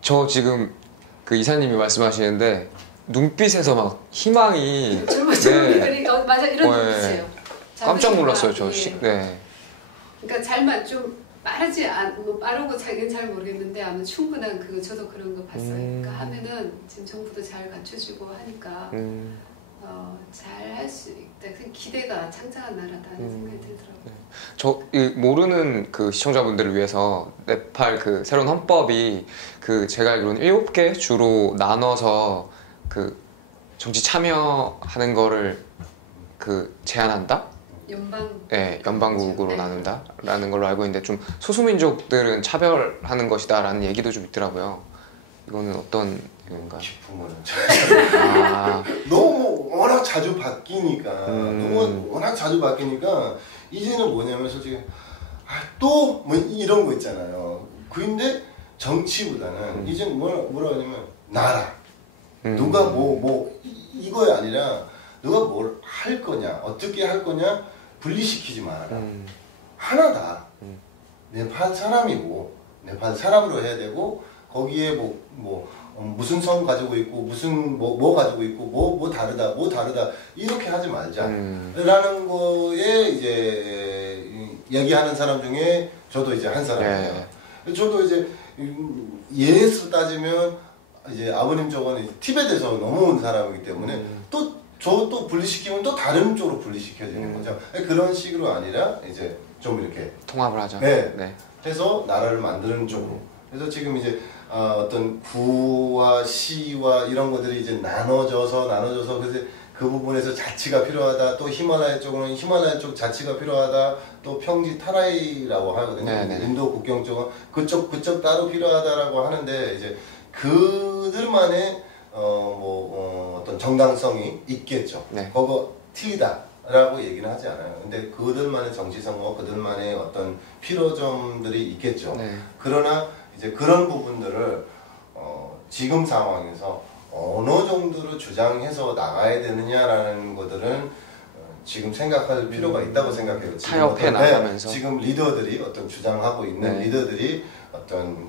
저 지금 그 이사님이 말씀하시는데 눈빛에서 막 희망이 젊은이들이 맞아 이런 눈빛이에요. 깜짝 놀랐어요, 저. 그러니까 잘만 좀 빠르지 뭐 빠르고 자기는 잘 모르겠는데 아마 충분한 그 저도 그런 거 봤어요. 그러니까 하면은 지금 정부도 잘 갖춰주고 하니까 잘 할 수 있다. 그 기대가 창창한 나라다는 생각이 들더라고요. 저 모르는 그 시청자분들을 위해서 네팔 그 새로운 헌법이 그 제가 알기로는 7개 주로 나눠서 그 정치 참여하는 거를 그 제한한다? 연방국으로 나눈다라는 걸로 알고 있는데 좀 소수민족들은 차별하는 것이다라는 얘기도 좀 있더라고요. 이거는 어떤 이유인가요? 깊은 거는 너무 워낙 자주 바뀌니까 이제는 뭐냐면 솔직히 또 뭐 이런 거 있잖아요. 근데 정치보다는 이제는 뭐라 하냐면 나라 누가 뭐 이거야 아니라 누가 뭘 할 거냐 어떻게 할 거냐 분리시키지 말아라. 하나다. 네팔 사람이고 네팔 사람으로 해야 되고 거기에 무슨 성 가지고 있고 무슨 뭐 가지고 있고 뭐 다르다 이렇게 하지 말자라는 거에 이제 얘기하는 사람 중에 저도 이제 한 사람이에요. 저도 이제 예에서 따지면 이제 아버님 쪽은 티베트에서 넘어온 사람이기 때문에 또 분리시키면 또 다른 쪽으로 분리시켜야 되는 거죠. 그런 식으로 아니라 이제 좀 이렇게 통합을 하자. 해서 나라를 만드는 쪽으로. 그래서 지금 이제 어떤 구와 시와 이런 것들이 이제 나눠져서 그래서 그 부분에서 자치가 필요하다. 또 히말라야 쪽은 히말라야 쪽 자치가 필요하다. 또 평지 타라이라고 하거든요. 네네. 인도 국경 쪽은 그쪽 따로 필요하다라고 하는데 이제 그들만의 어떤 정당성이 있겠죠. 네. 그거 틀리다라고 얘기는 하지 않아요. 근데 그들만의 정치성과 그들만의 어떤 필요점들이 있겠죠. 네. 그러나 이제 그런 부분들을 지금 상황에서 어느 정도로 주장해서 나가야 되느냐라는 것들은 지금 생각할 필요가 있다고 생각해요. 지금 타협해 나가면서 지금 리더들이 어떤 주장하고 있는 네. 리더들이 어떤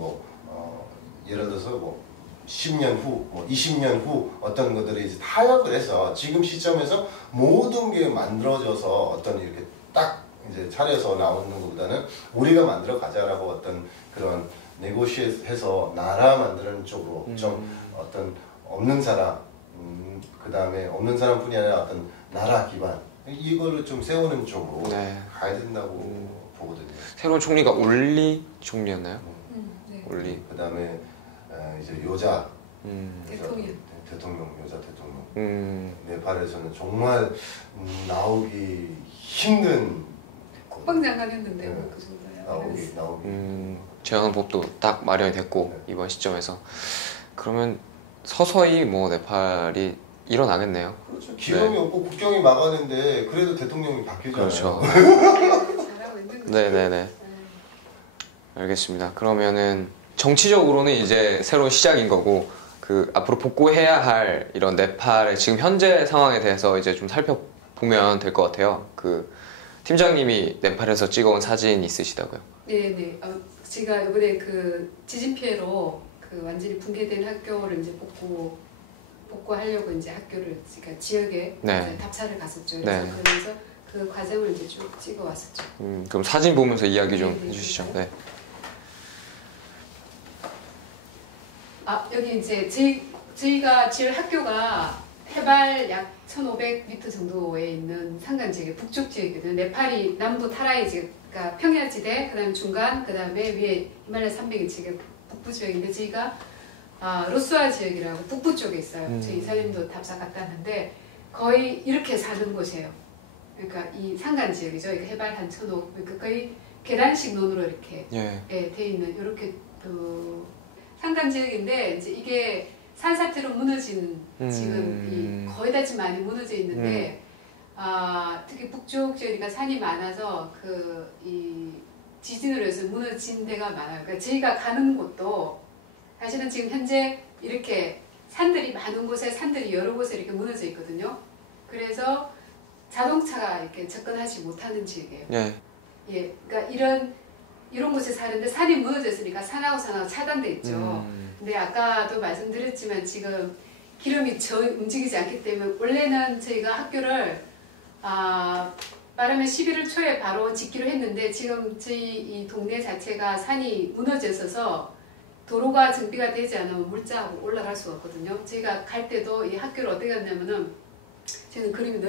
예를 들어서 10년 후, 20년 후 어떤 것들이 이제 타협을 해서 지금 시점에서 모든 게 만들어져서 어떤 이렇게 딱 이제 차려서 나오는 것보다는 우리가 만들어 가자라고 어떤 그런 네고시해서 나라 만드는 쪽으로 좀 어떤 없는 사람, 그 다음에 없는 사람뿐이 아니라 어떤 나라 기반 이거를 좀 세우는 쪽으로 네. 가야 된다고 보거든요. 새로운 총리가 올리 총리였나요? 네. 올리. 그 다음에 이제 여자 대통령. 여자 대통령. 네. 네팔에서는 정말 나오기 힘든 국방장관 했는데 네. 그 정도야. 나오기. 재헌법도 딱 마련이 됐고 네. 이번 시점에서 그러면 서서히 뭐 네팔이 일어나겠네요. 그렇죠. 기름이 없고 국경이 막았는데 그래도 대통령이 바뀌잖아요. 그렇죠. 잘하고 있는 거죠. 네네네. 알겠습니다. 그러면은 정치적으로는 이제 새로운 시작인 거고 그 앞으로 복구해야 할 이런 네팔의 지금 현재 상황에 대해서 이제 좀 살펴보면 될 것 같아요. 그 팀장님이 네팔에서 찍어온 사진 있으시다고요? 네네. 제가 이번에 그 지진 피해로 그 완전히 붕괴된 학교를 이제 복구하려고 이제 학교를 그러니까 지역에 네. 이제 답사를 갔었죠. 그래서 네. 그러면서 그 과정을 이제 쭉 찍어 왔었죠. 그럼 사진 보면서 이야기 좀 네, 해주시죠. 네. 네. 여기 이제 저희가 지을 학교가 해발 약 1,500m 정도에 있는 산간 지역의 북쪽 지역이거든요. 네팔이 남부 타라이 지역가 평야지대, 그다음에 중간, 그다음에 위에 히말라야 산맥의 지역 북부 지역인데 저희가 로스와 지역이라고 북부 쪽에 있어요. 저희 이사님도 답사 갔다 왔는데 거의 이렇게 사는 곳이에요. 그러니까 이 산간 지역이죠. 해발 한 1,500, 그러니까 거의 계단식 논으로 이렇게 돼 있는 이렇게 그 산간 지역인데 이제 이게 산사태로 무너진 지금 거의 다 지금 많이 무너져 있는데 특히 북쪽 지역이니까 산이 많아서 그 이 지진으로 해서 무너진 데가 많아요. 그러니까 저희가 가는 곳도 사실은 지금 현재 이렇게 산들이 많은 곳에 산들이 여러 곳에 이렇게 무너져 있거든요. 그래서 자동차가 이렇게 접근하지 못하는 지역이에요. 네. 예, 그러니까 이런 곳에 사는데 산이 무너졌으니까 산하고 차단돼 있죠. 근데 아까도 말씀드렸지만 지금 기름이 움직이지 않기 때문에 원래는 저희가 학교를 빠르면 11월 초에 바로 짓기로 했는데 지금 저희 이 동네 자체가 산이 무너져 있어서 도로가 정비가 되지 않으면 물자하고 올라갈 수가 없거든요. 저희가 갈 때도 이 학교를 어떻게 갔냐면은 저는 그림이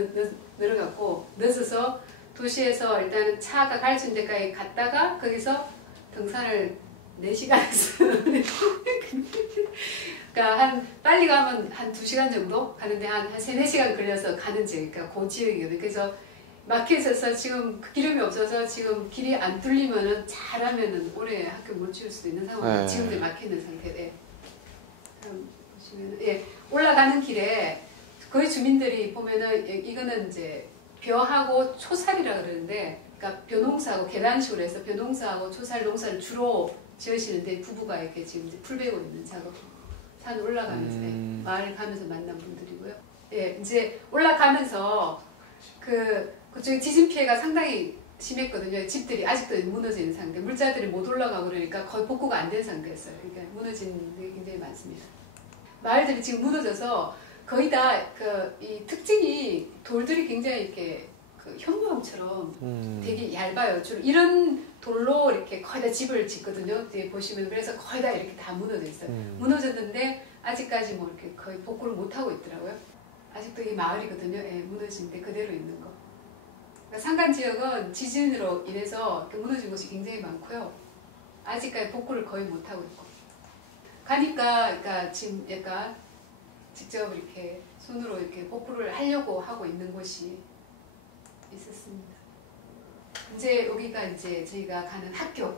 늘어갔고 늦어서 도시에서 일단 차가 갈 수 있는 데까지 갔다가 거기서 등산을 4시간 했어요. 그러니까 빨리 가면 한 2시간 정도 가는데 한 3-4시간 걸려서 가는 지역, 그러니까 그 지역이거든요. 그래서 막혀 있어서 지금 기름이 없어서 지금 길이 안 뚫리면은 잘하면은 올해 학교 못 치울 수도 있는 상황이 지금도 막혀 있는 상태で보시면은 올라가는 길에 거의 주민들이 보면은 이거는 이제 벼하고 초살이라 그러는데 그러니까 벼농사하고 계란식으로 해서 벼농사하고 초살 농사를 주로 지으시는데 부부가 이렇게 지금 이제 풀 베고 있는 작업 산 올라가면서 마을 가면서 만난 분들이고요. 이제 올라가면서 그쪽에 지진 피해가 상당히 심했거든요. 집들이 아직도 무너져 있는 상태, 물자들이 못 올라가고 그러니까 거의 복구가 안 된 상태였어요. 그러니까 무너진 게 굉장히 많습니다. 마을들이 지금 무너져서 거의 다 이 특징이 돌들이 굉장히 이렇게 현무암처럼 되게 얇아요. 주로 이런 돌로 이렇게 거의 다 집을 짓거든요. 뒤에 보시면 그래서 거의 다 이렇게 다 무너져 있어요. 무너졌는데 아직까지 뭐 이렇게 거의 복구를 못 하고 있더라고요. 아직도 이 마을이거든요. 무너진 데 그대로 있는 거. 그러니까 산간 지역은 지진으로 인해서 무너진 곳이 굉장히 많고요. 아직까지 복구를 거의 못 하고 있고. 가니까 그러니까 지금 약간 직접 이렇게 손으로 이렇게 복구를 하려고 하고 있는 곳이 있었습니다. 이제 여기가 이제 저희가 가는 학교,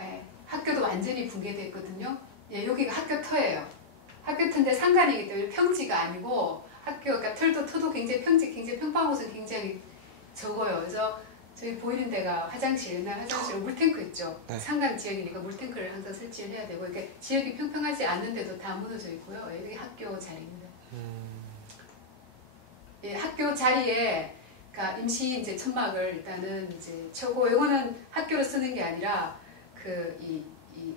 예, 학교도 완전히 붕괴됐거든요. 예, 여기가 학교 터예요. 학교 터인데 상간이기 때문에 평지가 아니고 학교가 터도 굉장히 굉장히 평범한 곳은 굉장히 적어요. 그래서 저희 보이는 데가 화장실, 옛날 화장실 물탱크 있죠. 네. 상간 지역이니까 물탱크를 항상 설치를 해야 되고 이렇게 지역이 평평하지 않은데도 다 무너져 있고요. 예, 여기 학교 자리입니다. 예, 학교 자리에 그러니까 임시 이제 천막을 일단은 이제 쳐고 이거는 학교로 쓰는 게 아니라 그 이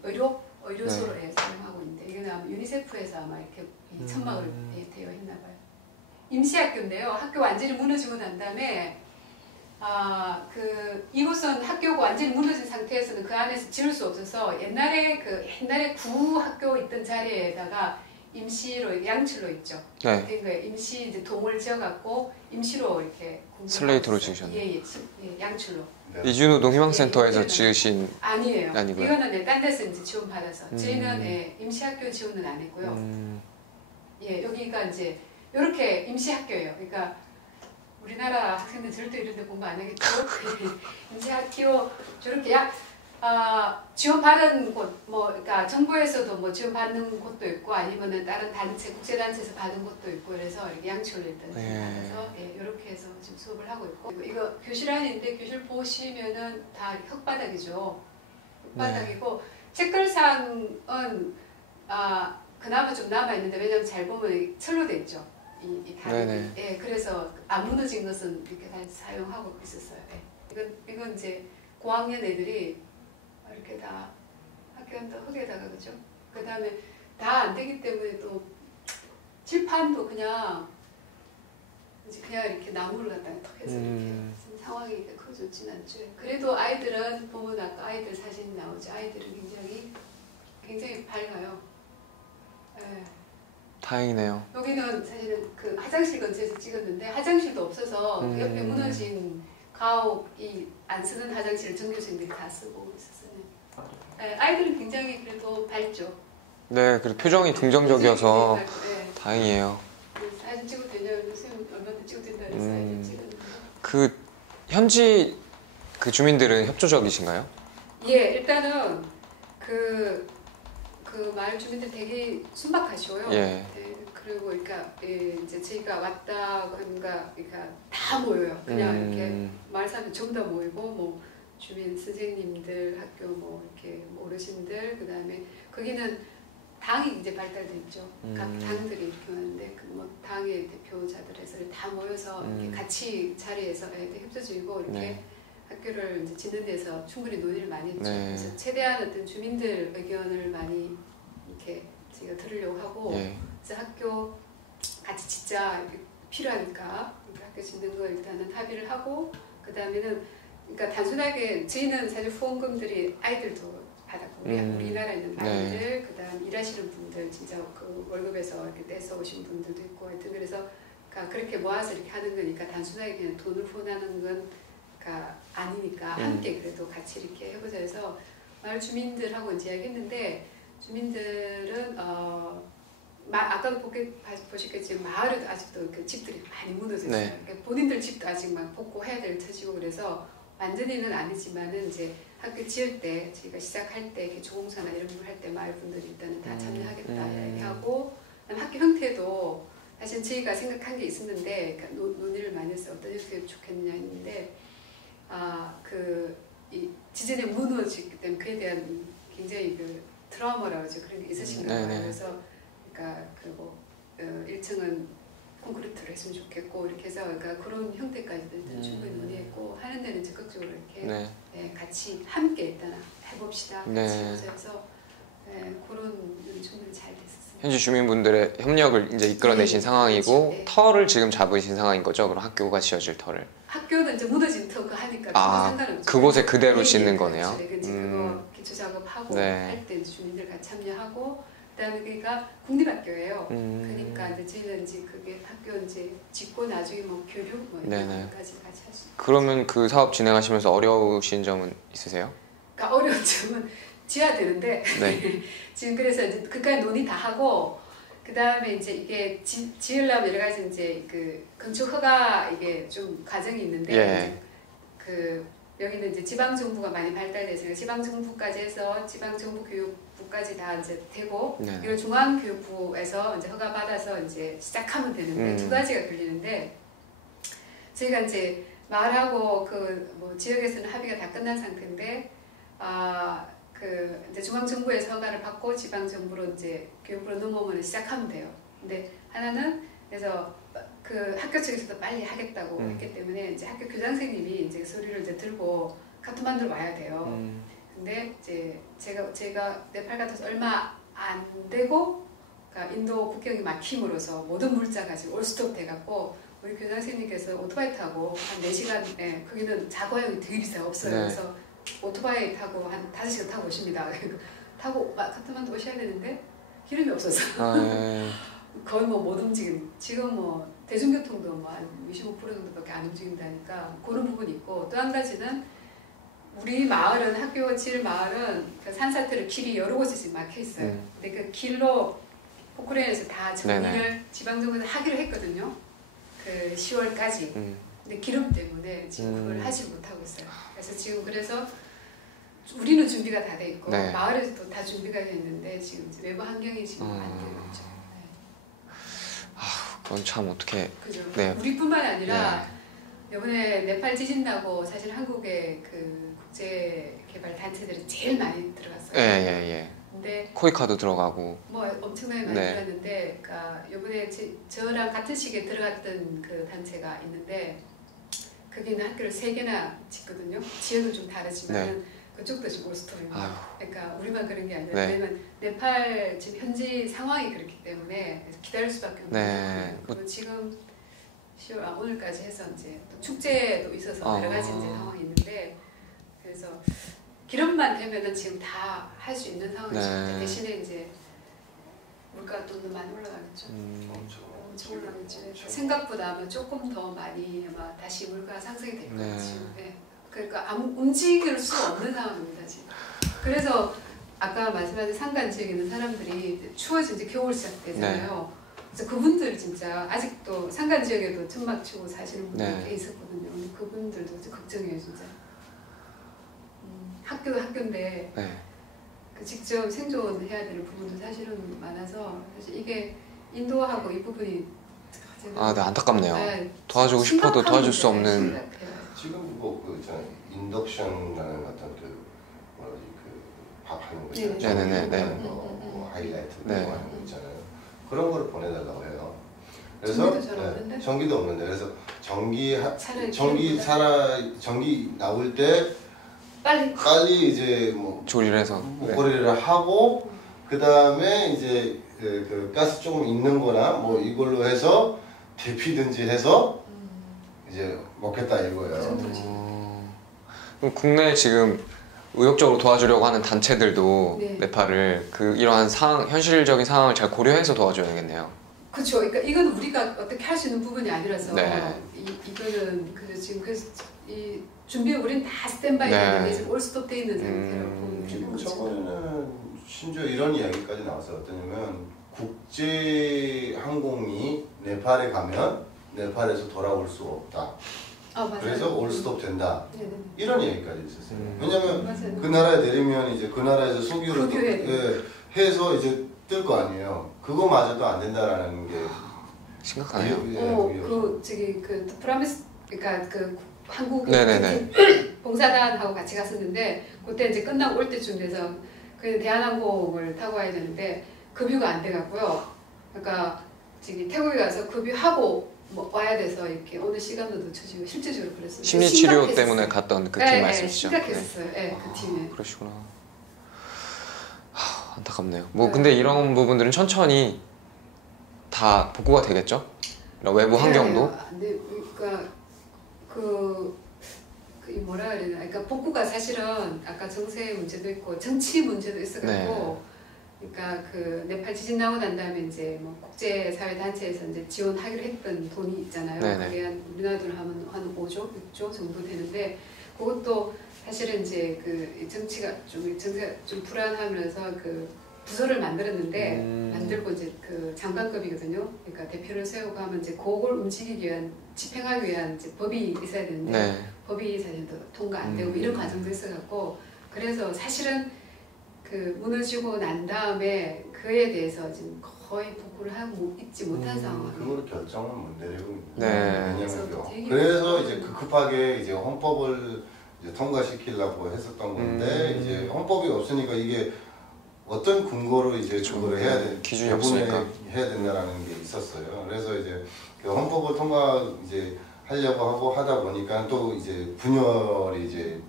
의료소로 네. 사용하고 있는데 이거는 아마 유니세프에서 아마 이렇게 이 천막을 되어 있나 봐요. 임시 학교인데요. 학교 완전히 무너지고 난 다음에 이곳은 학교가 완전히 무너진 상태에서는 그 안에서 지을 수 없어서 옛날에 구 학교 있던 자리에다가 임시로 양출로 있죠. 네. 된 거예요. 임시 이제 동을 지어갖고 임시로 이렇게 슬레이트로 지으셨네요. 예, 양출로. 네. 이준호동 희망센터에서 지으신 아니에요. 아니고요. 이거는 딴 데서 이제 지원 받아서 저희는 예, 임시 학교 지원은 안 했고요. 예, 여기가 이제 이렇게 임시 학교예요. 그러니까 우리나라 학생들 절대 이런 데 공부 안 하겠죠. 임시 학교 저렇게 지원받은 곳, 그러니까 정부에서도 뭐 지원받는 곳도 있고 아니면은 다른 단체, 국제단체에서 받은 곳도 있고 그래서 이렇게 양치를 일단 받아서 예, 이렇게 해서 지금 수업을 하고 있고 이거 교실 안인데 교실 보시면은 다 흙바닥이죠. 흙바닥이고 책걸상은 그나마 좀 남아 있는데 왜냐면 잘 보면 철로 돼 있죠. 이 다리. 예, 그래서 안 무너진 것은 이렇게 다 사용하고 있었어요. 예. 이건 이제 고학년 애들이 이렇게 다 학교한다 흙에다가 그죠? 그 다음에 다 안 되기 때문에 또 칠판도 그냥 이렇게 나무를 갖다가 턱 해서 이렇게 상황이 크게 좋진 않죠. 그래도 아이들은 보면 아까 아이들 사진 나오죠. 아이들은 굉장히 밝아요. 예. 다행이네요. 여기는 사실은 그 화장실 근처에서 찍었는데 화장실도 없어서 그 옆에 무너진 가옥이 안 쓰는 화장실을 전교생들이 다 쓰고 있었어요. 네, 아이들은 굉장히 그래도 밝죠. 네, 그리고 표정이 긍정적이어서 네. 다행이에요. 사진 찍어도 되냐고 선생님 얼마나 찍어도 된다 그래서 사진 찍었는데. 그 현지 그 주민들은 협조적이신가요? 예, 일단은 그 마을 주민들 되게 순박하셔요. 예. 네, 그리고 그러니까 예, 이제 저희가 왔다 그러니까 다 모여요. 그냥 이렇게 마을 사람들 전부 다 모이고 뭐 주민 선생님들, 학교 뭐 이렇게 어르신들 그다음에 거기는 당이 이제 발달돼 있죠. 각 당들이 이렇게 하는데 그 뭐 당의 대표자들에서 다 모여서 이렇게 같이 자리에서 애들 협조적이고 이렇게. 네. 학교를 이제 짓는 데서 충분히 논의를 많이 했죠. 네. 그래서 최대한 어떤 주민들 의견을 많이 이렇게 제가 들으려고 하고 예. 그래서 학교 같이 짓자 필요하니까 학교 짓는 거 일단은 합의를 하고 그 다음에는 그러니까 단순하게 저희는 사실 후원금들이 아이들도 받았고 우리나라에 있는 아이들 네. 그다음 일하시는 분들 진짜 그 월급에서 이렇게 떼서 오신 분들도 있고 하여튼 그래서 그러니까 그렇게 모아서 이렇게 하는 거니까 단순하게 그냥 돈을 후원하는 건 아니니까 함께 그래도 같이 이렇게 해보자 해서 마을 주민들하고 이제 이야기했는데 주민들은 아까도 보셨겠지만 마을에도 아직도 그 집들이 많이 무너져 있어요. 네. 그러니까 본인들 집도 아직 막 복구해야 될 처지고 그래서 완전히는 아니지만은 이제 학교 지을 때 저희가 시작할 때 이렇게 조공사나 이런 걸 할 때 마을 분들이 일단은 다 참여하겠다 이야기하고 학교 형태도 사실 저희가 생각한 게 있었는데 그러니까 논의를 많이 해서 어떤 형태가 좋겠느냐 했는데 이 지진에 무너지기 때문에 그에 대한 굉장히 그 트라우마라고 하죠. 그런 게 있으신가 봐요. 그래서 그러니까 그리고 1층은 콘크리트를 했으면 좋겠고 이렇게 해서 그러니까 그런 형태까지도 일단 충분히 논의했고 하는 데는 적극적으로 이렇게 같이 함께 일단 해봅시다. 같이 해서 그런 충분히 잘 됐었어요. 현지 주민분들의 협력을 이제 이끌어내신 상황이고 그렇죠. 터를 지금 잡으신 상황인 거죠? 그럼 학교가 지어질 터를. 학교는 이제 무너진 터 그 하니까 상관없죠. 그곳에 그대로 짓는 거네요. 그렇죠. 이제 그거 기초 작업하고 할 때 참여하고 참여하고 그다음에 그러니까 국립학교예요. 그러니까 이제 저희는 이제 그게 학교 이제 짓고 나중에 뭐 교육 뭐 이런 것까지 같이 할 수. 그러면 그 사업 진행하시면서 어려우신 점은 있으세요? 그러니까 어려운 점은 지어야 되는데 네. 지금 그래서 이제 그까지 논의 다 하고 그 다음에 이제 이게 지으려면 여러 가지 이제 그 건축 허가 이게 좀 과정이 있는데 예. 그 여기는 이제 지방 정부가 많이 발달돼서 지방 정부까지 해서 지방 정부 교육부까지 다 이제 되고 네. 이걸 중앙 교육부에서 이제 허가 받아서 이제 시작하면 되는데 두 가지가 걸리는데 저희가 이제 마을하고 그 뭐 지역에서는 합의가 다 끝난 상태인데 그 이제 중앙 정부에서 허가를 받고 지방 정부로 이제 교육부로 넘어오면 시작하면 돼요. 근데 하나는 그래서 그 학교 측에서도 빨리 하겠다고 했기 때문에 이제 학교 교장 선생님이 이제 서류를 이제 들고 카트만두로 와야 돼요. 근데 이제 제가 네팔 같아서 얼마 안 되고 그러니까 인도 국경이 막힘으로써 모든 물자가 지금 올스톱 돼갖고 우리 교장 선생님께서 오토바이 타고 한 4시간 거기는 자가용이 되게 비싸요. 없어요. 네. 그래서 오토바이 타고 한 5시간 타고 오십니다. 타고 카트만두 오셔야 되는데 기름이 없어서 거의 뭐 못 움직임. 지금 뭐 대중교통도 뭐 한 25% 정도밖에 안 움직인다니까 그런 부분이 있고 또 한 가지는 우리 마을은 학교 질 마을은 그 산사태로 길이 여러 곳에 지금 막혀 있어요. 근데 그 길로 포크레인에서 다 정리를 지방정부에서 하기로 했거든요. 그 10월까지. 근데 기름 때문에 지금 그걸 하지 못하고 있어요. 그래서 지금 그래서 우리는 준비가 다 돼 있고 네. 마을에서도 다 준비가 돼 있는데 지금 외부 환경이 지금 안 되고 있죠. 그건 참 어떻게 그죠. 네. 우리뿐만 아니라 이번에 네팔 지진 나고 사실 한국의 그 국제 개발 단체들이 제일 많이 들어갔어요. 예. 근데 코이카도 들어가고 뭐 엄청나게 많이 들어갔는데, 그러니까 이번에 저랑 같은 시기에 들어갔던 그 단체가 있는데 거기는 학교를 3개나 짓거든요. 지역은 좀 다르지만 그쪽도 지금 올스톱입니다. 그러니까 우리만 그런 게 아니라 왜냐면 네팔 지금 현지 상황이 그렇기 때문에 기다릴 수밖에 없는 거예요. 그리고 지금 10월 오늘까지 해서 이제 또 축제도 있어서 여러 가지 이제 상황이 있는데 그래서 기름만 되면은 지금 다 할 수 있는 상황이죠. 대신에 이제 물가 돈도 많이 올라가겠죠. 엄청 올라가겠죠. 생각보다 아마 조금 더 많이 아마 다시 물가 상승이 될 것 같아요. 그러니까 움직일 수 없는 상황입니다 지금. 그래서 아까 말씀하신 산간 지역에 있는 사람들이 추워져 이제 겨울 시작되잖아요. 그래서 그분들 진짜 아직도 산간 지역에도 천막 치고 사시는 분들 꽤 있었거든요. 근데 그분들도 좀 걱정이에요 진짜. 학교도 학교인데 그 직접 생존해야 될 부분도 사실은 많아서 사실 이게 인도하고 이 부분이 네, 안타깝네요. 도와주고 싶어도 도와줄 수 없는. 지금 뭐 있잖아요. 인덕션이라는 어떤 밥 하는 거 있잖아요. 뭐 하이라이트 하는 거 있잖아요. 그런 거를 보내달라고 해요. 그래서 전기도 없는데 그래서 전기 나올 때 빨리 이제 뭐 조리를 해서 목걸이를 하고 그 다음에 이제 그 가스 조금 있는 거나 뭐 이걸로 해서 데피든지 해서 이제 먹겠다 이거예요. 그럼 국내 지금 의욕적으로 도와주려고 하는 단체들도 네팔을 이러한 현실적인 상황을 잘 고려해서 도와줘야겠네요. 그렇죠. 그러니까 이건 우리가 어떻게 할 수 있는 부분이 아니라서 이거는 지금 그래서 이 준비 우리는 다 스탠바이 되는데 지금 올스톱 돼 있는 상태라고 보면 저번에는 심지어 이런 이야기까지 나왔어요. 어떠냐면 국제 항공이 네팔에 가면 네팔에서 돌아올 수 없다. 그래서 올스톱 된다. 이런 이야기까지 있었어요. 왜냐면 그 나라에 내리면 이제 그 나라에서 소규를 해서 이제 뜰 거 아니에요. 그거마저도 안 된다라는 게 심각하네요. 그 프라미스 그러니까 그 한국 봉사단하고 같이 갔었는데 그때 이제 끝나고 올 때쯤 돼서 그 대한항공을 타고 와야 되는데 급유가 안 돼갖고요. 그러니까 저기 태국에 가서 급유하고 뭐 와야 돼서 이렇게 오늘 시간도 늦춰지고 실제적으로 그랬어요. 심리치료 때문에 갔던 그 팀 말씀이시죠? 심각했어요. 그 팀에. 그러시구나. 안타깝네요. 뭐 근데 이런 부분들은 천천히 다 복구가 되겠죠? 외부 환경도. 그러니까 뭐라 그래야 되나? 그러니까 복구가 사실은 아까 정세 문제도 있고 정치 문제도 있어가지고. 그러니까 그 네팔 지진 나고 난 다음에 이제 뭐 국제사회 단체에서 이제 지원하기로 했던 돈이 있잖아요. 그게 우리나라 돈 하면 한 5조, 6조 정도 되는데 그것도 사실은 이제 그 정치가 좀 불안하면서 그 부서를 만들었는데 만들고 이제 그 장관급이거든요. 그러니까 대표를 세우고 하면 이제 그걸 움직이기 위한 집행하기 위한 이제 법이 있어야 되는데 네. 법이 사실 통과 안 되고 이런 과정도 있어갖고 그래서 사실은 그 무너지고 난 다음에 그에 대해서 지금 거의 복구를 하고 있지 못한 상황. 그걸 결정은 못 내리고 있는. 네. 그래서 이제 급하게 이제 헌법을 이제 통과시키려고 했었던 건데 이제 헌법이 없으니까 이게 어떤 근거로 이제 그걸 해야 돼 기준이 없으니까 해야 된다라는 게 있었어요. 그래서 이제 그 헌법을 통과 이제 하려고 하고 하다 보니까 또 이제 분열이 이제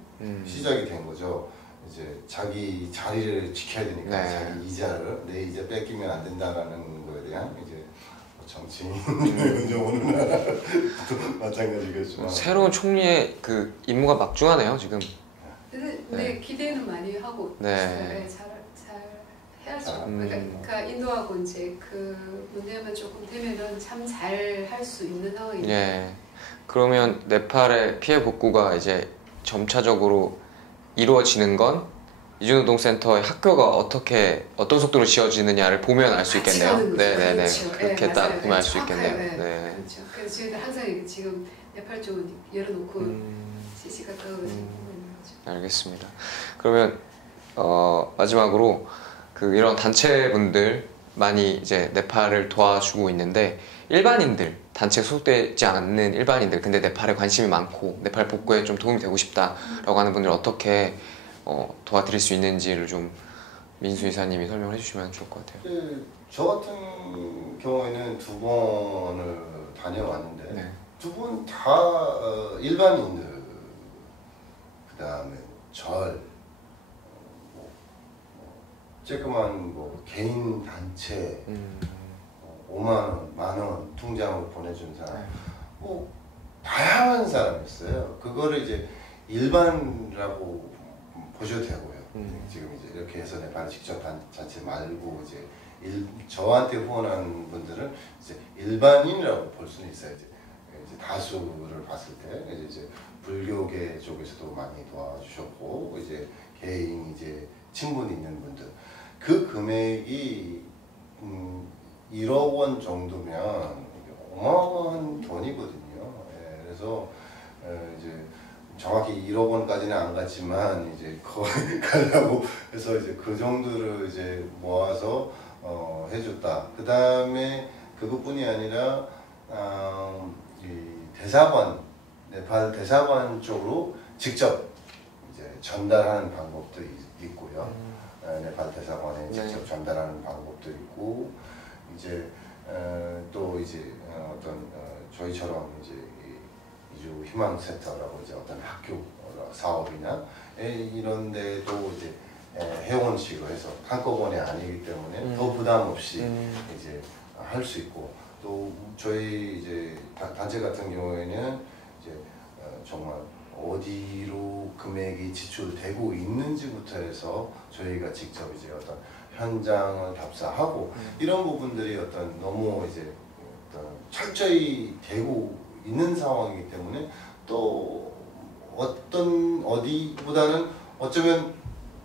시작이 된 거죠. 이제 자기 자리를 지켜야 되니까 네. 자기 이자를 내 이자 뺏기면 안 된다라는 거에 대한 이제 정치인 오는 나라도 마찬가지겠지만 새로운 총리의 그 임무가 막중하네요 지금. 근데 네. 기대는 많이 하고 네. 잘 해야죠. 그러니까 인도하고 이제 그 문제만 조금 되면은 참 잘 할 수 있는 상황입니다. 예. 그러면 네팔의 피해 복구가 이제 점차적으로 이루어지는 건 이주노동센터의 학교가 어떤 속도로 지어지느냐를 보면 알 수 있겠네요. 네네네. 그렇죠. 그렇게 네, 딱 맞아요. 보면 알 수 있겠네요. 네. 네. 그렇죠. 그래서 저희들 항상 지금 네팔 쪽은 열어놓고 시시각각으로 보고 있는 거죠. 알겠습니다. 그러면 마지막으로 그 이런 단체분들 많이 이제 네팔을 도와주고 있는데 일반인들 단체에 소속되지 않는 일반인들 근데 네팔에 관심이 많고 네팔 복구에 좀 도움이 되고 싶다라고 하는 분들 어떻게 도와드릴 수 있는지를 좀 민수 이사님이 설명을 해주시면 좋을 것 같아요. 저 같은 경우에는 2번을 다녀왔는데 네. 2번 다 일반인들 그 다음에 쬐끄만 뭐 개인 단체 5만 원, 만 원 통장으로 보내준 사람 뭐 다양한 사람이었어요. 그거를 이제 일반이라고 보셔도 되고요. 지금 이제 이렇게 해서 네팔 직접 단체 말고 이제 저한테 후원하는 분들은 이제 일반인이라고 볼 수는 있어요. 이제 다수를 봤을 때 이제 불교계 쪽에서도 많이 도와주셨고 이제 개인 이제 친분 있는 분들 그 금액이 1억 원 정도면 어마어마한 돈이거든요. 예, 그래서 이제 정확히 1억 원까지는 안 갔지만 이제 거의 가려고 해서 이제 그 정도를 이제 모아서 해줬다. 그 다음에 그것뿐이 아니라 이 대사관 네팔 대사관 쪽으로 직접 이제 전달하는 방법도 있고요. 네팔 대사관에 직접 전달하는 방법도 있고 이제 또 이제 어떤 저희처럼 이제 이주 희망센터라고 이제 어떤 학교 사업이나 이런 데도 이제 회원식으로 해서 한꺼번에 아니기 때문에 더 부담 없이 이제 할 수 있고 또 저희 이제 단체 같은 경우에는 이제 정말 어디로 금액이 지출되고 있는지부터 해서 저희가 직접 이제 어떤 현장을 답사하고 이런 부분들이 어떤 너무 이제 어떤 철저히 되고 있는 상황이기 때문에 또 어디보다는 어쩌면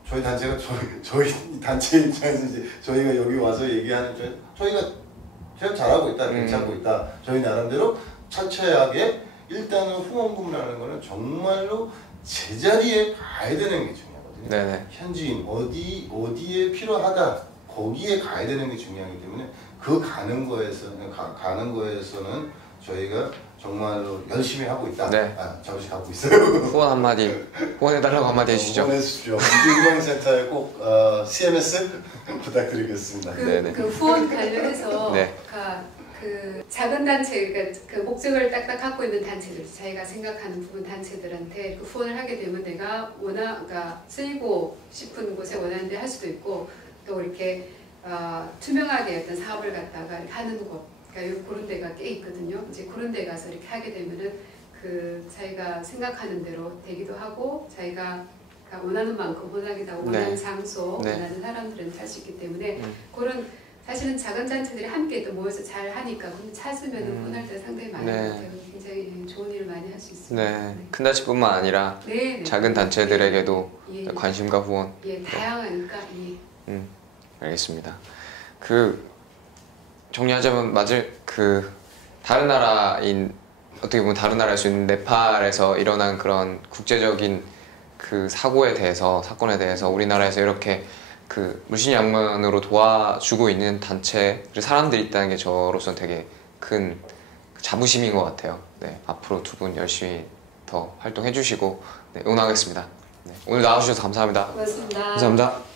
저희 단체가 저희 단체 입장에서 이제 저희가 여기 와서 얘기하는 저희가 제일 잘하고 있다, 괜찮고 있다. 저희 나름대로 철저하게 일단은 후원금이라는 거는 정말로 제자리에 가야 되는 게 중요하거든요. 네네. 현지인 어디에 필요하다 거기에 가야 되는 게 중요하기 때문에 그 가는 거에서는 저희가 정말로 열심히 하고 있다. 네. 잠시 가고 있어요. 후원 한마디, 후원해달라고 한마디 해주시죠. 후원해주십시오. 이주희망센터에 꼭 CMS 부탁드리겠습니다. 그 후원 관련해서 네. 그 작은 단체, 그러니까 그 목적을 딱딱 갖고 있는 단체들, 자기가 생각하는 부분 단체들한테 그 후원을 하게 되면 내가 그러니까 쓰이고 싶은 곳에 원하는데 할 수도 있고 또 이렇게 투명하게 어떤 사업을 갖다가 이렇게 하는 곳. 그러니까 그런 데가 꽤 있거든요. 이제 그런 데 가서 이렇게 하게 되면은 그 자기가 생각하는 대로 되기도 하고 자기가 원하는 만큼 원하기도 하고 원하는 장소, 원하는 사람들한테 할 수 있기 때문에 그런 사실은 작은 단체들이 함께 또 모여서 잘 하니까 찾으면 권할 때가 상당히 많은 것 같아요. 굉장히 좋은 일을 많이 할 수 있습니다. 네. 큰 단체뿐만 아니라 작은 단체들에게도 관심과 후원. 다양하니까. 알겠습니다. 정리하자면 다른 나라인 어떻게 보면 다른 나라일 수 있는 네팔에서 일어난 그런 국제적인 사건에 대해서 우리나라에서 이렇게 물심양면으로 도와주고 있는 단체를 사람들이 있다는 게 저로서는 되게 큰 자부심인 것 같아요. 네, 앞으로 두 분 열심히 더 활동해 주시고 응원하겠습니다. 네, 오늘 나와주셔서 감사합니다. 고맙습니다. 감사합니다.